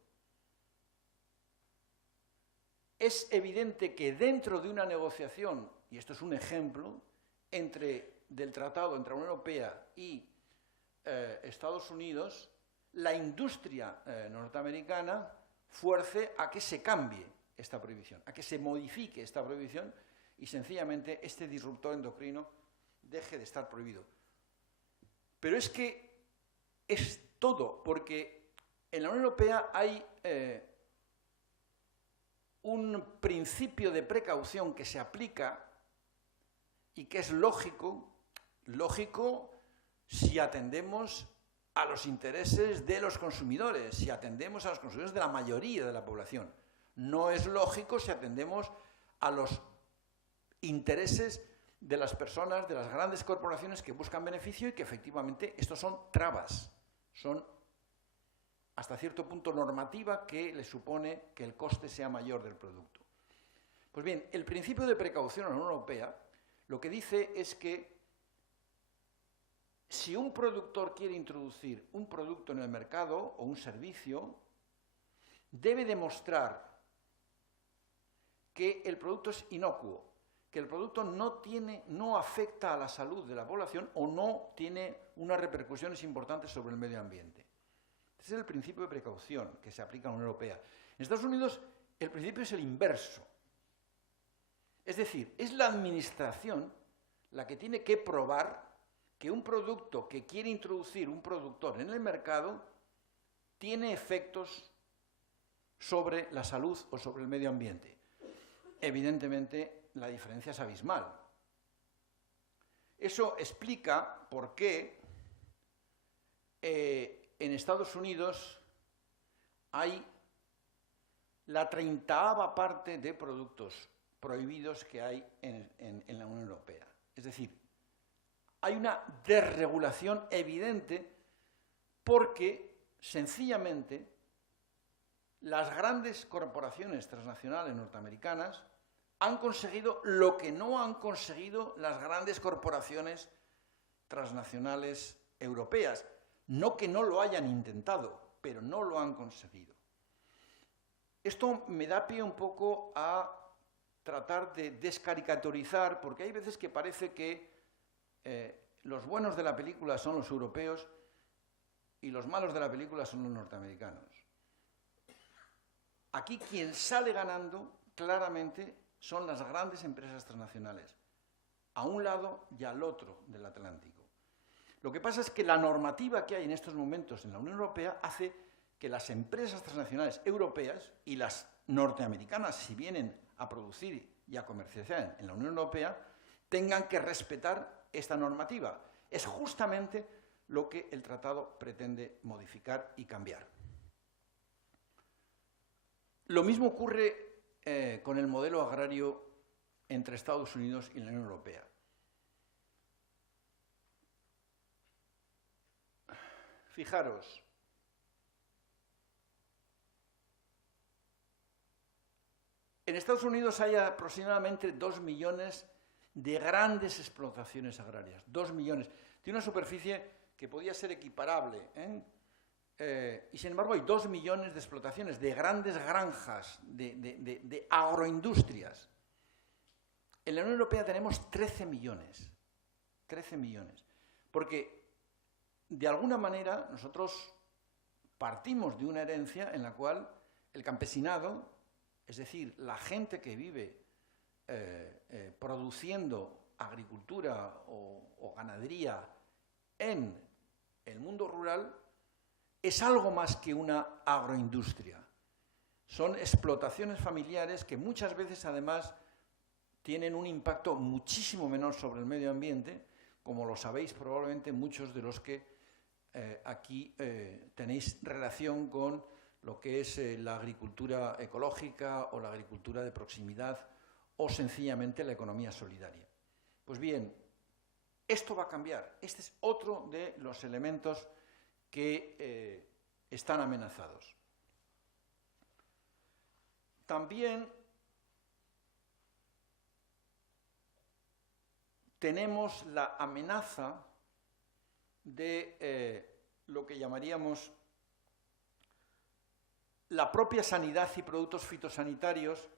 Es evidente que dentro de una negociación, y esto es un ejemplo, del tratado entre la Unión Europea y Estados Unidos, la industria norteamericana fuerce a que se cambie esta prohibición, a que se modifique esta prohibición y sencillamente este disruptor endocrino deje de estar prohibido. Pero es que es todo, porque en la Unión Europea hay un principio de precaución que se aplica y que es lógico si atendemos a los intereses de los consumidores, si atendemos a los consumidores de la mayoría de la población. No es lógico si atendemos a los intereses de las personas, de las grandes corporaciones que buscan beneficio y que efectivamente estos son trabas, son hasta cierto punto normativa que le supone que el coste sea mayor del producto. Pues bien, el principio de precaución en la Unión Europea lo que dice es que si un productor quiere introducir un producto en el mercado o un servicio, debe demostrar que el producto es inocuo, que el producto no afecta a la salud de la población o no tiene unas repercusiones importantes sobre el medio ambiente. Ese es el principio de precaución que se aplica en la Unión Europea. En Estados Unidos el principio es el inverso. Es decir, es la administración la que tiene que probar que un producto que quiere introducir un productor en el mercado tiene efectos sobre la salud o sobre el medio ambiente. Evidentemente, la diferencia es abismal. Eso explica por qué en Estados Unidos hay la 30ª parte de productos prohibidos que hay en la Unión Europea. Es decir, hay una desregulación evidente porque, sencillamente, las grandes corporaciones transnacionales norteamericanas han conseguido lo que no han conseguido las grandes corporaciones transnacionales europeas. No que no lo hayan intentado, pero no lo han conseguido. Esto me da pie un poco a tratar de descaricaturizar, porque hay veces que parece que los buenos de la película son los europeos y los malos de la película son los norteamericanos. Aquí quien sale ganando claramente son las grandes empresas transnacionales, a un lado y al otro del Atlántico. Lo que pasa es que la normativa que hay en estos momentos en la Unión Europea hace que las empresas transnacionales europeas y las norteamericanas, si vienen a producir y a comercializar en la Unión Europea, tengan que respetar esta normativa. Es justamente lo que el tratado pretende modificar y cambiar. Lo mismo ocurre con el modelo agrario entre Estados Unidos y la Unión Europea. Fijaros, en Estados Unidos hay aproximadamente 2 millones de grandes explotaciones agrarias. 2 millones. Tiene una superficie que podía ser equiparable, y sin embargo hay 2 millones de explotaciones, de grandes granjas, de agroindustrias. En la Unión Europea tenemos 13 millones. 13 millones. Porque, de alguna manera, nosotros partimos de una herencia en la cual el campesinado, es decir, la gente que vive produciendo agricultura o ganadería en el mundo rural, es algo más que una agroindustria. Son explotaciones familiares que muchas veces, además, tienen un impacto muchísimo menor sobre el medio ambiente, como lo sabéis probablemente muchos de los que aquí tenéis relación con lo que es la agricultura ecológica o la agricultura de proximidad o sencillamente la economía solidaria. Pues bien, esto va a cambiar. Este es otro de los elementos que están amenazados. También tenemos la amenaza de lo que llamaríamos la propia sanidad y productos fitosanitarios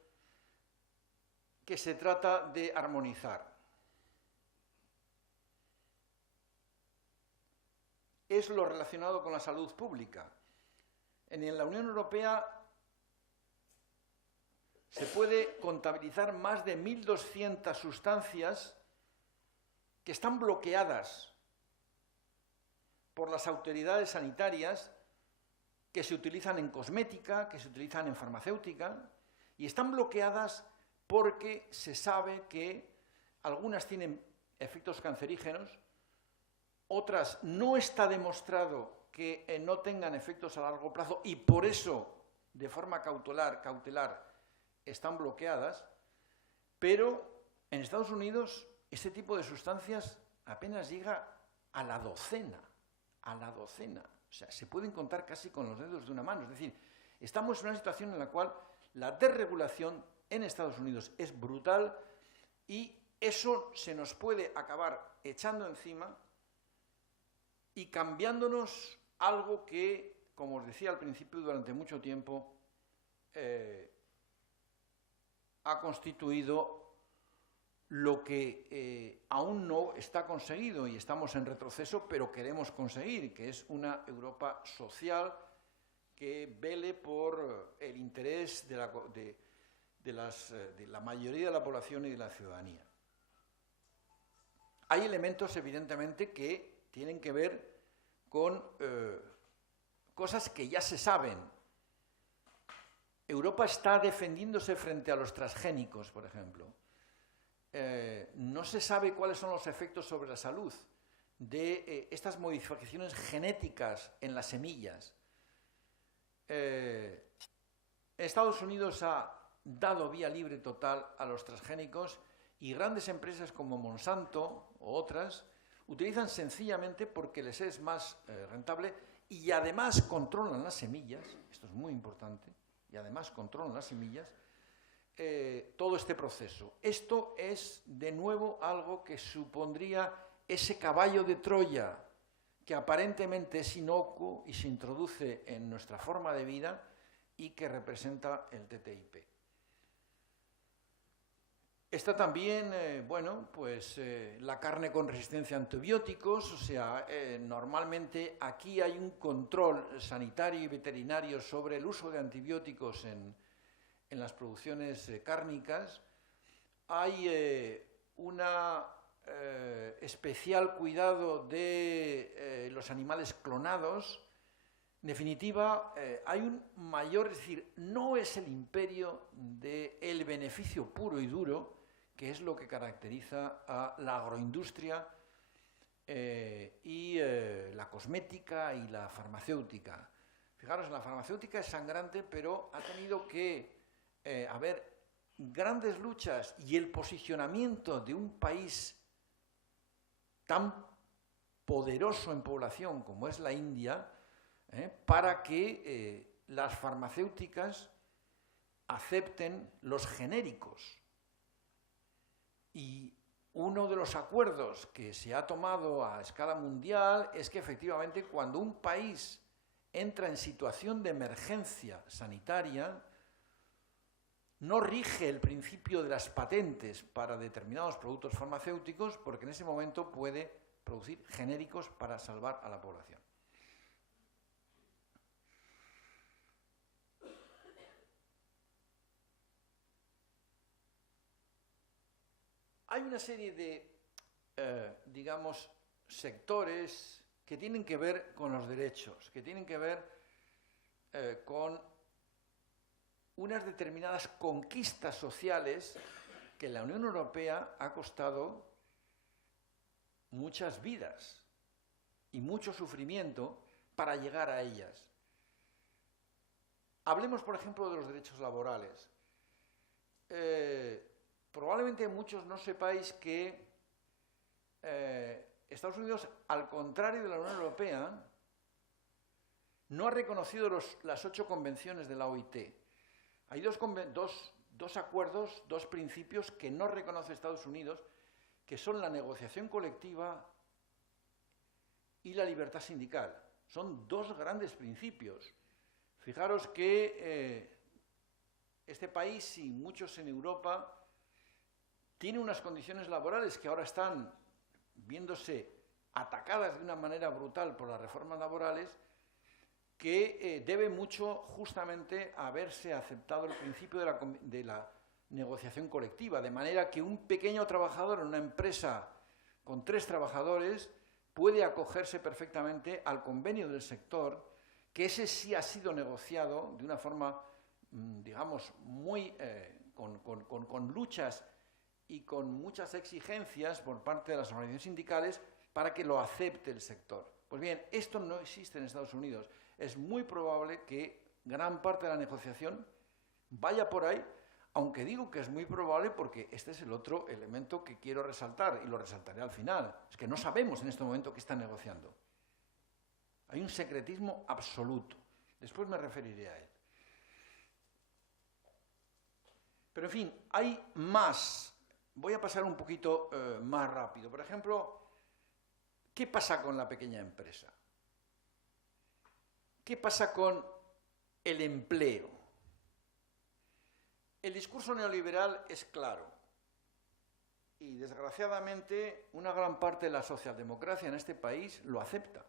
que se trata de armonizar. Es lo relacionado con la salud pública. En la Unión Europea se puede contabilizar más de 1.200 sustancias que están bloqueadas por las autoridades sanitarias, que se utilizan en cosmética, que se utilizan en farmacéutica, y están bloqueadas porque se sabe que algunas tienen efectos cancerígenos, otras no está demostrado que no tengan efectos a largo plazo y por eso, de forma cautelar, están bloqueadas, pero en Estados Unidos este tipo de sustancias apenas llega a la docena. O sea, se pueden contar casi con los dedos de una mano. Es decir, estamos en una situación en la cual la desregulación en Estados Unidos es brutal y eso se nos puede acabar echando encima y cambiándonos algo que, como os decía al principio, durante mucho tiempo ha constituido lo que aún no está conseguido y estamos en retroceso, pero queremos conseguir, que es una Europa social que vele por el interés de la mayoría de la población y de la ciudadanía. Hay elementos, evidentemente, que tienen que ver con cosas que ya se saben. Europa está defendiéndose frente a los transgénicos, por ejemplo. No se sabe cuáles son los efectos sobre la salud de estas modificaciones genéticas en las semillas. Estados Unidos ha dado vía libre total a los transgénicos y grandes empresas como Monsanto o otras utilizan sencillamente porque les es más rentable y además controlan las semillas, esto es muy importante, y además controlan las semillas, todo este proceso. Esto es, de nuevo, algo que supondría ese caballo de Troya que aparentemente es inocuo y se introduce en nuestra forma de vida y que representa el TTIP. Está también, la carne con resistencia a antibióticos, o sea, normalmente aquí hay un control sanitario y veterinario sobre el uso de antibióticos en las producciones cárnicas. Hay una especial cuidado de los animales clonados. En definitiva, hay un mayor, es decir, no es el imperio del beneficio puro y duro, que es lo que caracteriza a la agroindustria y la cosmética y la farmacéutica. Fijaros, la farmacéutica es sangrante, pero ha tenido que haber grandes luchas y el posicionamiento de un país tan poderoso en población como es la India, para que las farmacéuticas acepten los genéricos. Y uno de los acuerdos que se ha tomado a escala mundial es que efectivamente cuando un país entra en situación de emergencia sanitaria, no rige el principio de las patentes para determinados productos farmacéuticos porque en ese momento puede producir genéricos para salvar a la población. Hay una serie de, sectores que tienen que ver con los derechos, que tienen que ver con unas determinadas conquistas sociales que la Unión Europea ha costado muchas vidas y mucho sufrimiento para llegar a ellas. Hablemos, por ejemplo, de los derechos laborales. Probablemente muchos no sepáis que Estados Unidos, al contrario de la Unión Europea, no ha reconocido las 8 convenciones de la OIT. Hay dos acuerdos, dos principios que no reconoce Estados Unidos, que son la negociación colectiva y la libertad sindical. Son dos grandes principios. Fijaros que este país y muchos en Europa tiene unas condiciones laborales que ahora están viéndose atacadas de una manera brutal por las reformas laborales, que debe mucho justamente a haberse aceptado el principio de la negociación colectiva, de manera que un pequeño trabajador en una empresa con 3 trabajadores puede acogerse perfectamente al convenio del sector, que ese sí ha sido negociado de una forma, digamos, muy con luchas y con muchas exigencias por parte de las organizaciones sindicales para que lo acepte el sector. Pues bien, esto no existe en Estados Unidos. Es muy probable que gran parte de la negociación vaya por ahí, aunque digo que es muy probable porque este es el otro elemento que quiero resaltar, y lo resaltaré al final. Es que no sabemos en este momento qué están negociando. Hay un secretismo absoluto. Después me referiré a él. Pero, en fin, hay más. Voy a pasar un poquito más rápido. Por ejemplo, ¿qué pasa con la pequeña empresa? ¿Qué pasa con el empleo? El discurso neoliberal es claro. Y, desgraciadamente, una gran parte de la socialdemocracia en este país lo acepta,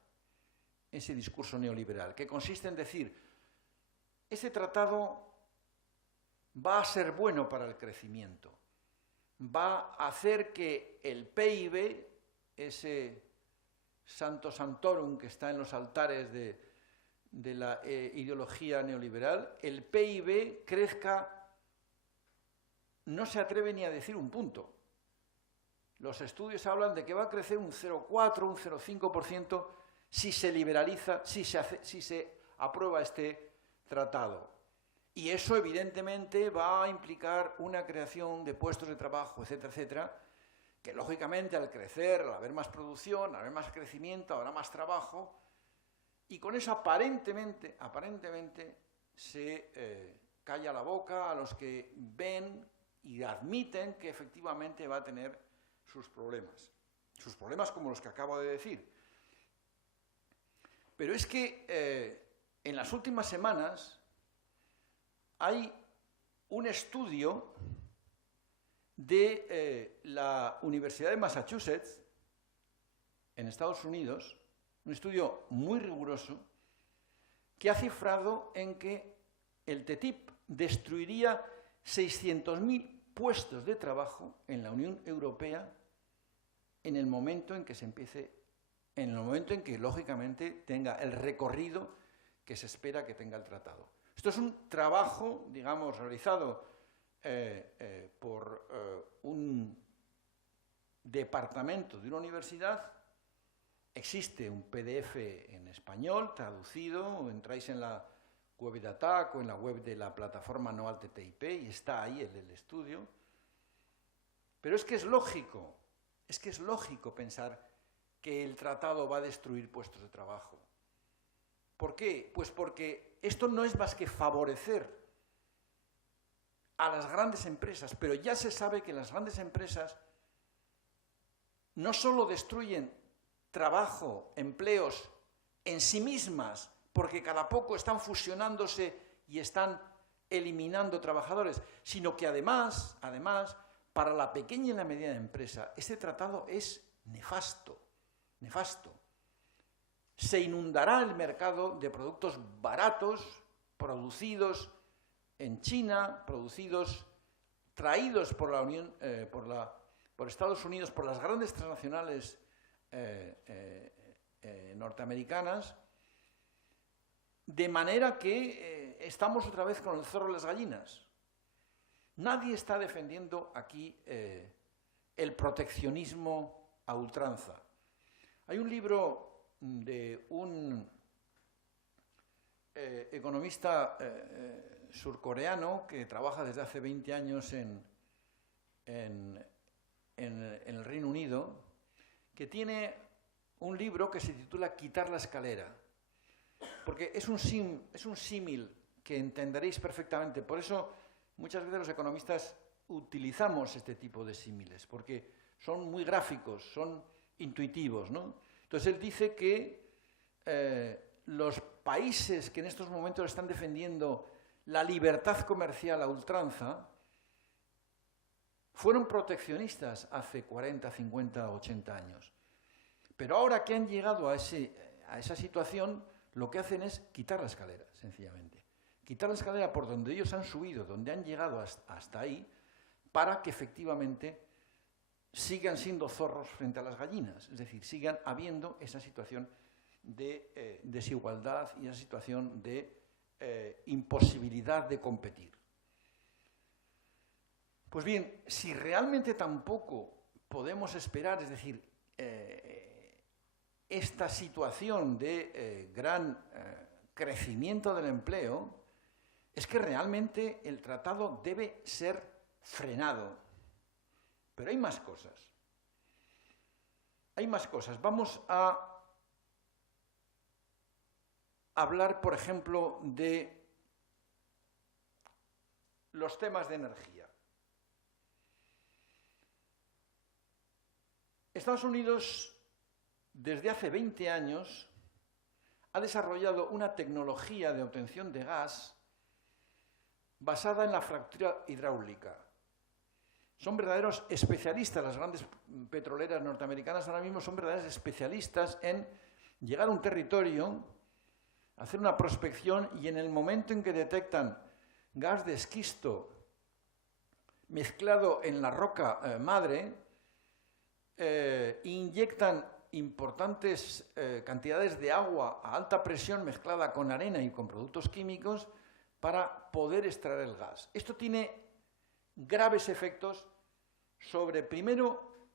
ese discurso neoliberal, que consiste en decir, ese tratado va a ser bueno para el crecimiento, va a hacer que el PIB, ese santo santorum que está en los altares de la ideología neoliberal, el PIB crezca, no se atreve ni a decir un punto. Los estudios hablan de que va a crecer un 0,4, un 0,5% si se liberaliza, si se aprueba este tratado. Y eso, evidentemente, va a implicar una creación de puestos de trabajo, etcétera, etcétera, que, lógicamente, al crecer, al haber más producción, al haber más crecimiento, habrá más trabajo, y con eso, aparentemente, se calla la boca a los que ven y admiten que, efectivamente, va a tener sus problemas como los que acabo de decir. Pero es que en las últimas semanas hay un estudio de la Universidad de Massachusetts, en Estados Unidos, un estudio muy riguroso, que ha cifrado en que el TTIP destruiría 600.000 puestos de trabajo en la Unión Europea en el momento en que lógicamente tenga el recorrido que se espera que tenga el tratado. Esto es un trabajo, digamos, realizado por un departamento de una universidad. Existe un PDF en español, traducido, entráis en la web de ATAC o en la web de la plataforma Noal TTIP y está ahí el estudio. Pero es que es lógico pensar que el tratado va a destruir puestos de trabajo. ¿Por qué? Pues porque esto no es más que favorecer a las grandes empresas, pero ya se sabe que las grandes empresas no solo destruyen trabajo, empleos en sí mismas, porque cada poco están fusionándose y están eliminando trabajadores, sino que además, para la pequeña y la mediana empresa, este tratado es nefasto. Se inundará el mercado de productos baratos, producidos en China, traídos por la Unión, por Estados Unidos, por las grandes transnacionales norteamericanas, de manera que estamos otra vez con el zorro y las gallinas. Nadie está defendiendo aquí el proteccionismo a ultranza. Hay un libro de un economista surcoreano que trabaja desde hace 20 años en el Reino Unido, que tiene un libro que se titula Quitar la escalera, porque es un símil que entenderéis perfectamente. Por eso muchas veces los economistas utilizamos este tipo de símiles, porque son muy gráficos, son intuitivos, ¿no? Entonces él dice que los países que en estos momentos están defendiendo la libertad comercial a ultranza fueron proteccionistas hace 40, 50, 80 años. Pero ahora que han llegado a esa situación, lo que hacen es quitar la escalera, sencillamente. Quitar la escalera por donde ellos han subido, donde han llegado hasta ahí, para que efectivamente sigan siendo zorros frente a las gallinas. Es decir, sigan habiendo esa situación de desigualdad y esa situación de imposibilidad de competir. Pues bien, si realmente tampoco podemos esperar, es decir, esta situación de gran crecimiento del empleo, es que realmente el tratado debe ser frenado. Pero hay más cosas. Hay más cosas. Vamos a hablar, por ejemplo, de los temas de energía. Estados Unidos, desde hace 20 años, ha desarrollado una tecnología de obtención de gas basada en la fractura hidráulica. Son verdaderos especialistas, las grandes petroleras norteamericanas ahora mismo son verdaderos especialistas en llegar a un territorio, hacer una prospección y en el momento en que detectan gas de esquisto mezclado en la roca madre, inyectan importantes cantidades de agua a alta presión mezclada con arena y con productos químicos para poder extraer el gas. Esto tiene graves efectos sobre, primero,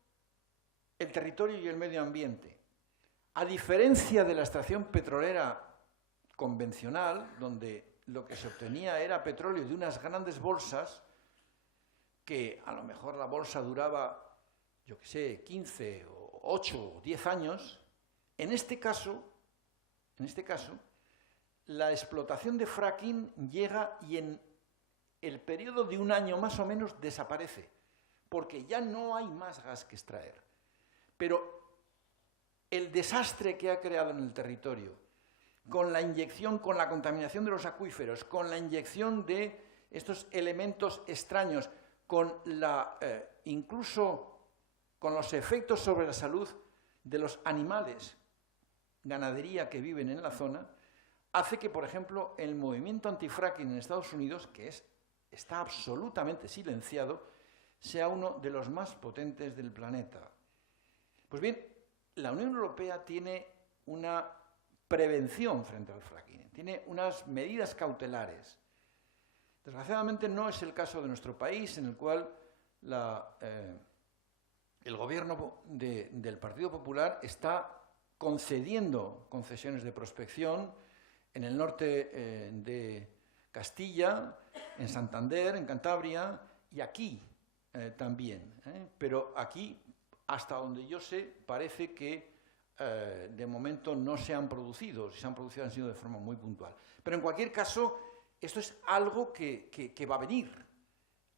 el territorio y el medio ambiente. A diferencia de la extracción petrolera convencional, donde lo que se obtenía era petróleo de unas grandes bolsas, que a lo mejor la bolsa duraba, yo qué sé, 15 o 8 o 10 años, en este caso, la explotación de fracking llega y en el periodo de un año más o menos desaparece, porque ya no hay más gas que extraer. Pero el desastre que ha creado en el territorio, con la inyección, con la contaminación de los acuíferos, con la inyección de estos elementos extraños, con incluso con los efectos sobre la salud de los animales, ganadería que viven en la zona, hace que, por ejemplo, el movimiento antifracking en Estados Unidos, que está absolutamente silenciado, sea uno de los más potentes del planeta. Pues bien, la Unión Europea tiene una prevención frente al fracking, tiene unas medidas cautelares. Desgraciadamente no es el caso de nuestro país, en el cual el gobierno del Partido Popular está concediendo concesiones de prospección en el norte de Castilla, en Santander, en Cantabria y aquí también. Pero aquí, hasta donde yo sé, parece que de momento no se han producido. Si se han producido han sido de forma muy puntual. Pero en cualquier caso, esto es algo que va a venir,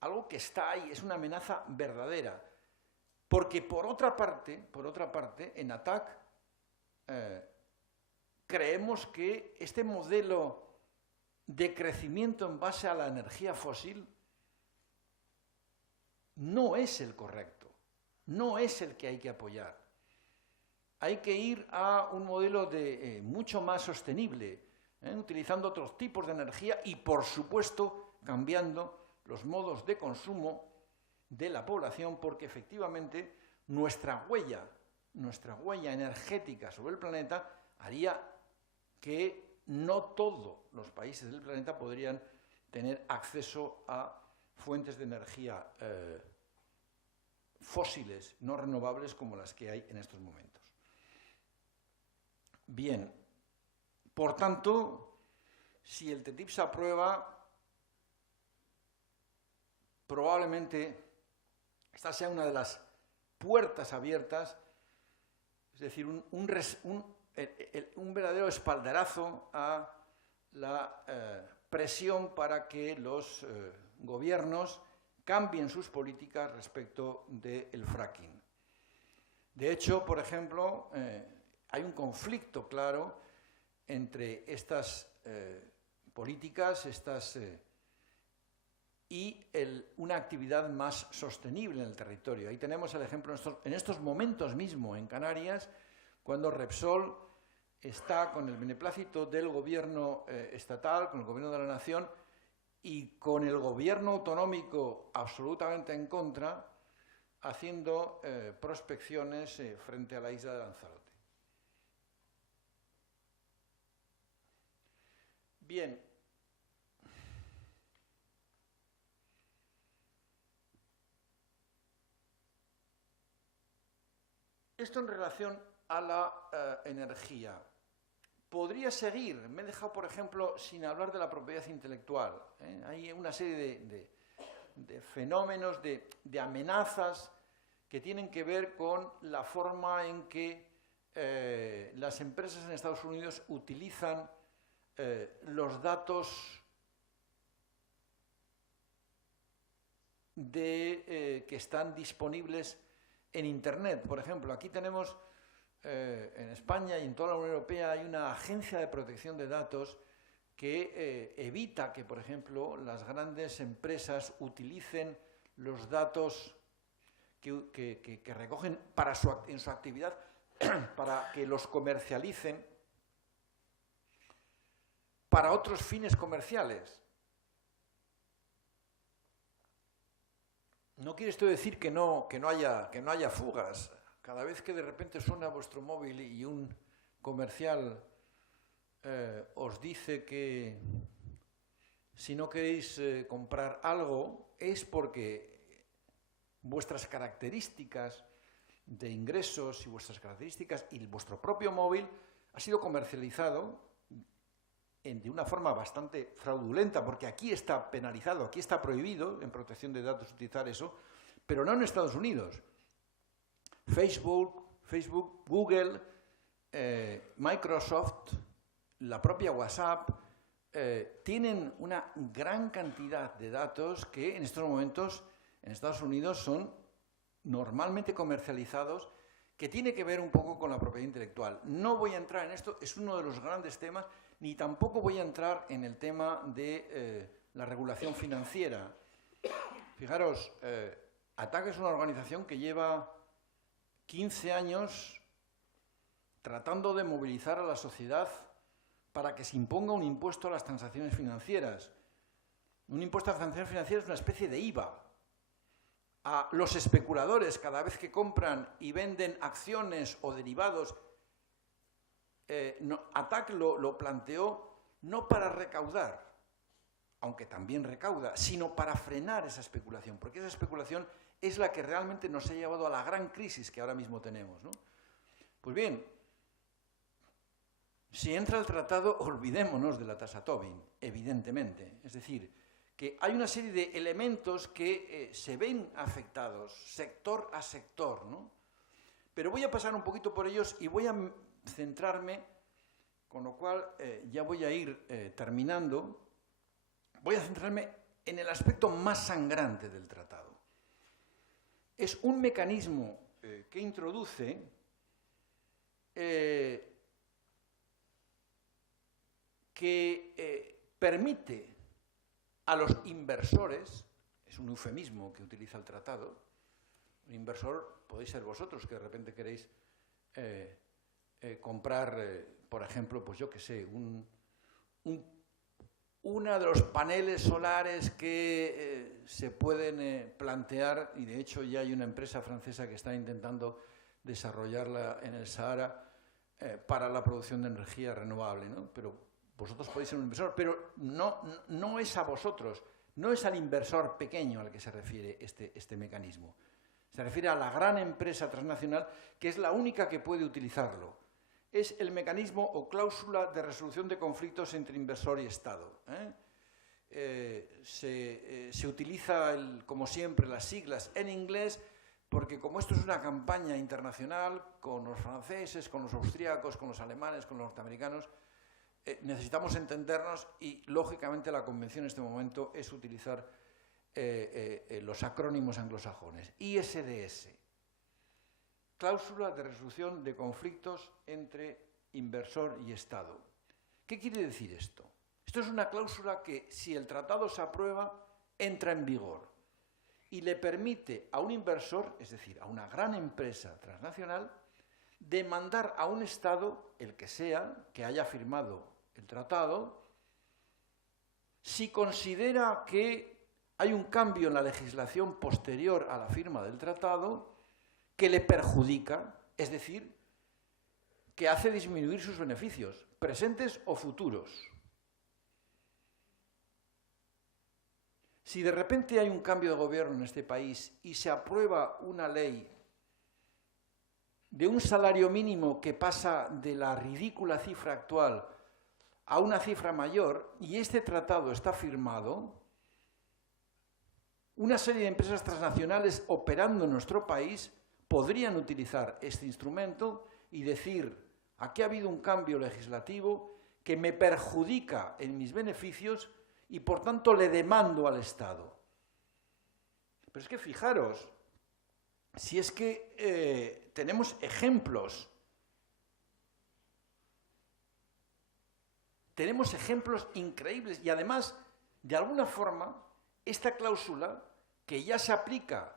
algo que está ahí, es una amenaza verdadera. Porque por otra parte, en ATAC creemos que este modelo de crecimiento en base a la energía fósil no es el correcto, no es el que hay que apoyar. Hay que ir a un modelo mucho más sostenible, utilizando otros tipos de energía y, por supuesto, cambiando los modos de consumo de la población, porque efectivamente nuestra huella energética sobre el planeta haría que no todos los países del planeta podrían tener acceso a fuentes de energía fósiles, no renovables, como las que hay en estos momentos. Bien, por tanto, si el TTIP se aprueba, probablemente esta sea una de las puertas abiertas, es decir, un verdadero espaldarazo a la presión para que los gobiernos cambien sus políticas respecto del fracking. De hecho, por ejemplo, hay un conflicto claro entre estas políticas, y una actividad más sostenible en el territorio. Ahí tenemos el ejemplo en estos momentos mismo en Canarias, cuando Repsol está con el beneplácito del gobierno estatal, con el gobierno de la nación, y con el gobierno autonómico absolutamente en contra, haciendo prospecciones frente a la isla de Lanzarote. Bien. Esto en relación a la energía. Podría seguir, me he dejado, por ejemplo, sin hablar de la propiedad intelectual. Hay una serie de fenómenos, de amenazas que tienen que ver con la forma en que las empresas en Estados Unidos utilizan los datos que están disponibles en Internet. Por ejemplo, aquí tenemos en España y en toda la Unión Europea hay una agencia de protección de datos que evita que, por ejemplo, las grandes empresas utilicen los datos que recogen en su actividad para que los comercialicen para otros fines comerciales. No quiere esto decir que no haya fugas. Cada vez que de repente suena vuestro móvil y un comercial os dice que si no queréis comprar algo es porque vuestras características de ingresos y vuestras características y vuestro propio móvil ha sido comercializado de una forma bastante fraudulenta, porque aquí está penalizado, aquí está prohibido en protección de datos utilizar eso, pero no en Estados Unidos. Facebook, Google, Microsoft, la propia WhatsApp, tienen una gran cantidad de datos que en estos momentos en Estados Unidos son normalmente comercializados, que tiene que ver un poco con la propiedad intelectual. No voy a entrar en esto, es uno de los grandes temas, ni tampoco voy a entrar en el tema de la regulación financiera. Fijaros, ATTAC es una organización que lleva 15 años tratando de movilizar a la sociedad para que se imponga un impuesto a las transacciones financieras. Un impuesto a las transacciones financieras es una especie de IVA. A los especuladores, cada vez que compran y venden acciones o derivados, ATTAC lo planteó no para recaudar, aunque también recauda, sino para frenar esa especulación, porque esa especulación es la que realmente nos ha llevado a la gran crisis que ahora mismo tenemos, ¿no? Pues bien, si entra el tratado, olvidémonos de la tasa Tobin, evidentemente. Es decir, que hay una serie de elementos que se ven afectados, sector a sector, ¿no? Pero voy a pasar un poquito por ellos y voy a centrarme, con lo cual ya voy a ir terminando, voy a centrarme en el aspecto más sangrante del tratado. Es un mecanismo que introduce que permite a los inversores, es un eufemismo que utiliza el tratado, un inversor podéis ser vosotros que de repente queréis comprar, por ejemplo, pues yo qué sé, uno de los paneles solares que se pueden plantear, y de hecho ya hay una empresa francesa que está intentando desarrollarla en el Sahara para la producción de energía renovable, ¿no? Pero vosotros podéis ser un inversor, pero no es a vosotros, no es al inversor pequeño al que se refiere este mecanismo. Se refiere a la gran empresa transnacional que es la única que puede utilizarlo. Es el mecanismo o cláusula de resolución de conflictos entre inversor y Estado. Se utiliza, como siempre, las siglas en inglés porque como esto es una campaña internacional con los franceses, con los austríacos, con los alemanes, con los norteamericanos, necesitamos entendernos y, lógicamente, la convención en este momento es utilizar los acrónimos anglosajones. ISDS, Cláusula de Resolución de Conflictos entre Inversor y Estado. ¿Qué quiere decir esto? Esto es una cláusula que, si el tratado se aprueba, entra en vigor y le permite a un inversor, es decir, a una gran empresa transnacional, demandar a un Estado, el que sea, que haya firmado el tratado, si considera que hay un cambio en la legislación posterior a la firma del tratado que le perjudica, es decir, que hace disminuir sus beneficios, presentes o futuros. Si de repente hay un cambio de gobierno en este país y se aprueba una ley de un salario mínimo que pasa de la ridícula cifra actual a una cifra mayor, y este tratado está firmado, una serie de empresas transnacionales operando en nuestro país podrían utilizar este instrumento y decir: aquí ha habido un cambio legislativo que me perjudica en mis beneficios y por tanto le demando al Estado. Pero es que fijaros, si es que tenemos ejemplos increíbles, y además, de alguna forma, esta cláusula, que ya se aplica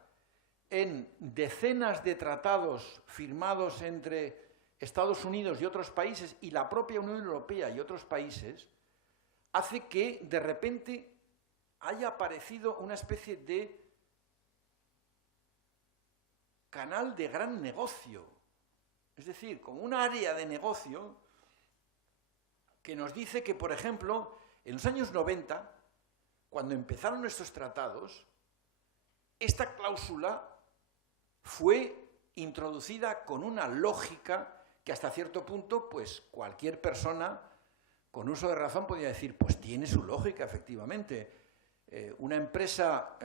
en decenas de tratados firmados entre Estados Unidos y otros países, y la propia Unión Europea y otros países, hace que de repente haya aparecido una especie de canal de gran negocio, es decir, como un área de negocio que nos dice que, por ejemplo, en los años 90, cuando empezaron estos tratados, esta cláusula fue introducida con una lógica que hasta cierto punto, pues cualquier persona con uso de razón podía decir, pues tiene su lógica, efectivamente. Una empresa,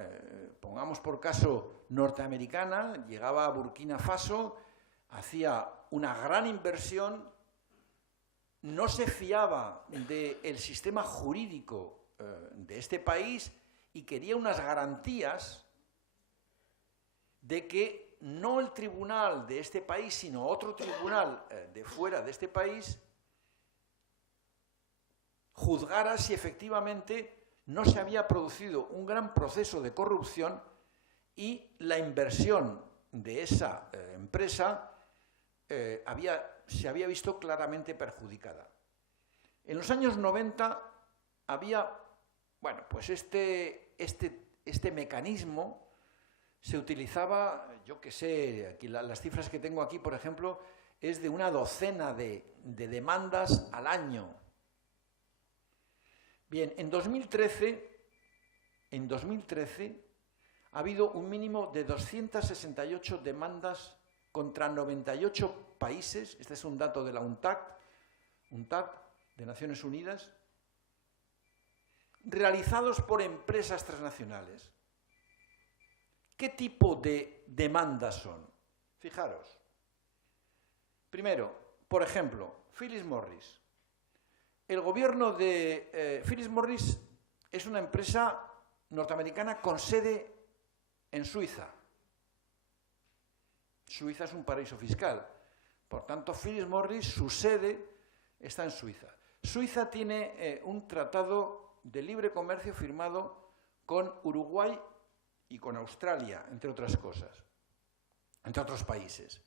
pongamos por caso norteamericana, llegaba a Burkina Faso, hacía una gran inversión, no se fiaba del sistema jurídico de este país y quería unas garantías de que no el tribunal de este país, sino otro tribunal de fuera de este país, juzgara si efectivamente no se había producido un gran proceso de corrupción y la inversión de esa empresa se había visto claramente perjudicada. En los años 90 había, bueno, pues este mecanismo se utilizaba, yo qué sé, aquí las cifras que tengo aquí, por ejemplo, es de una docena de demandas al año. Bien, en 2013 ha habido un mínimo de 268 demandas contra 98 países, este es un dato de la UNTAD, de Naciones Unidas, realizados por empresas transnacionales. ¿Qué tipo de demandas son? Fijaros. Primero, por ejemplo, Philip Morris. El gobierno de Philip Morris es una empresa norteamericana con sede en Suiza. Suiza es un paraíso fiscal. Por tanto, Philip Morris, su sede está en Suiza. Suiza tiene un tratado de libre comercio firmado con Uruguay y con Australia, entre otras cosas, entre otros países.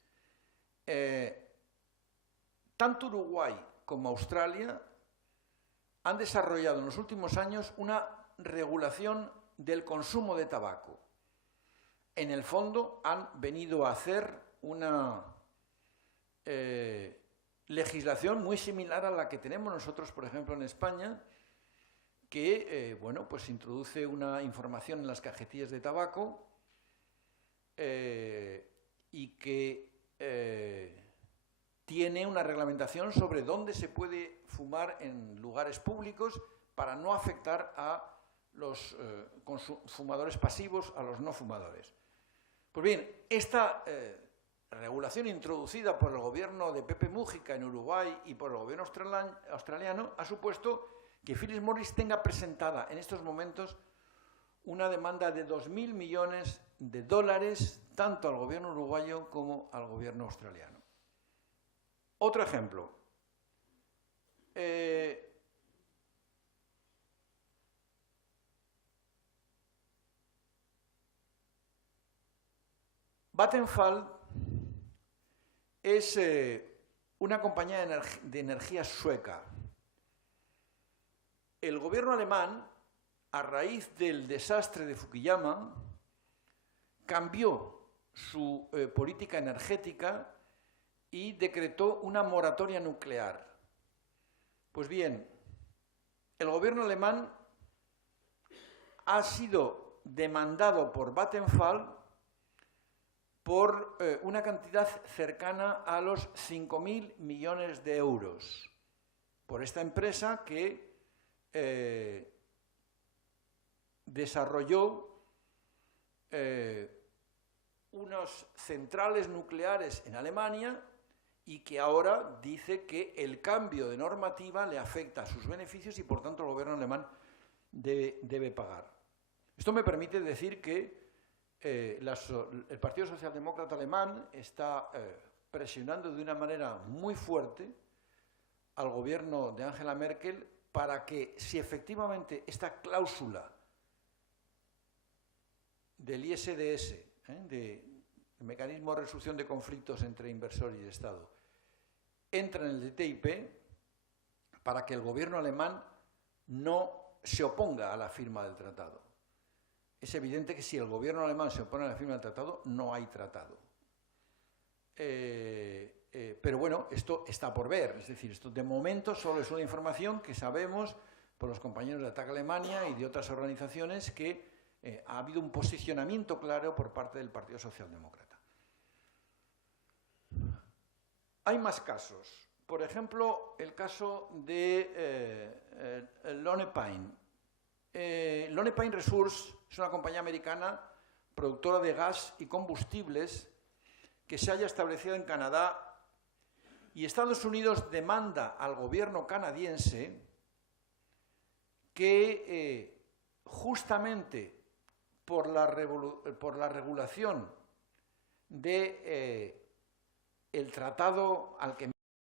Tanto Uruguay como Australia han desarrollado en los últimos años una regulación del consumo de tabaco. En el fondo han venido a hacer una legislación muy similar a la que tenemos nosotros, por ejemplo, en España, que bueno, pues introduce una información en las cajetillas de tabaco y que tiene una reglamentación sobre dónde se puede fumar en lugares públicos para no afectar a los fumadores pasivos, a los no fumadores. Pues bien, esta regulación introducida por el gobierno de Pepe Mújica en Uruguay y por el gobierno australiano ha supuesto que Philip Morris tenga presentada en estos momentos una demanda de 2.000 millones de dólares tanto al gobierno uruguayo como al gobierno australiano. Otro ejemplo. Vattenfall es una compañía de energía sueca. El gobierno alemán, a raíz del desastre de Fukuyama, cambió su política energética y decretó una moratoria nuclear. Pues bien, el gobierno alemán ha sido demandado por Vattenfall por una cantidad cercana a los 5.000 millones de euros por esta empresa que desarrolló unas centrales nucleares en Alemania y que ahora dice que el cambio de normativa le afecta a sus beneficios y por tanto el gobierno alemán debe pagar. Esto me permite decir que el Partido Socialdemócrata alemán está presionando de una manera muy fuerte al gobierno de Angela Merkel para que, si efectivamente esta cláusula del ISDS, del Mecanismo de Resolución de Conflictos entre Inversor y Estado, entra en el TTIP, para que el gobierno alemán no se oponga a la firma del tratado. Es evidente que si el gobierno alemán se opone a la firma del tratado, no hay tratado. Pero bueno, esto está por ver. Es decir, esto de momento solo es una información que sabemos por los compañeros de ATTAC Alemania y de otras organizaciones que ha habido un posicionamiento claro por parte del Partido Socialdemócrata. Hay más casos. Por ejemplo, el caso de Lone Pine. Lone Pine Resources es una compañía americana productora de gas y combustibles que se haya establecido en Canadá, y Estados Unidos demanda al gobierno canadiense que justamente por la regulación de el tratado al que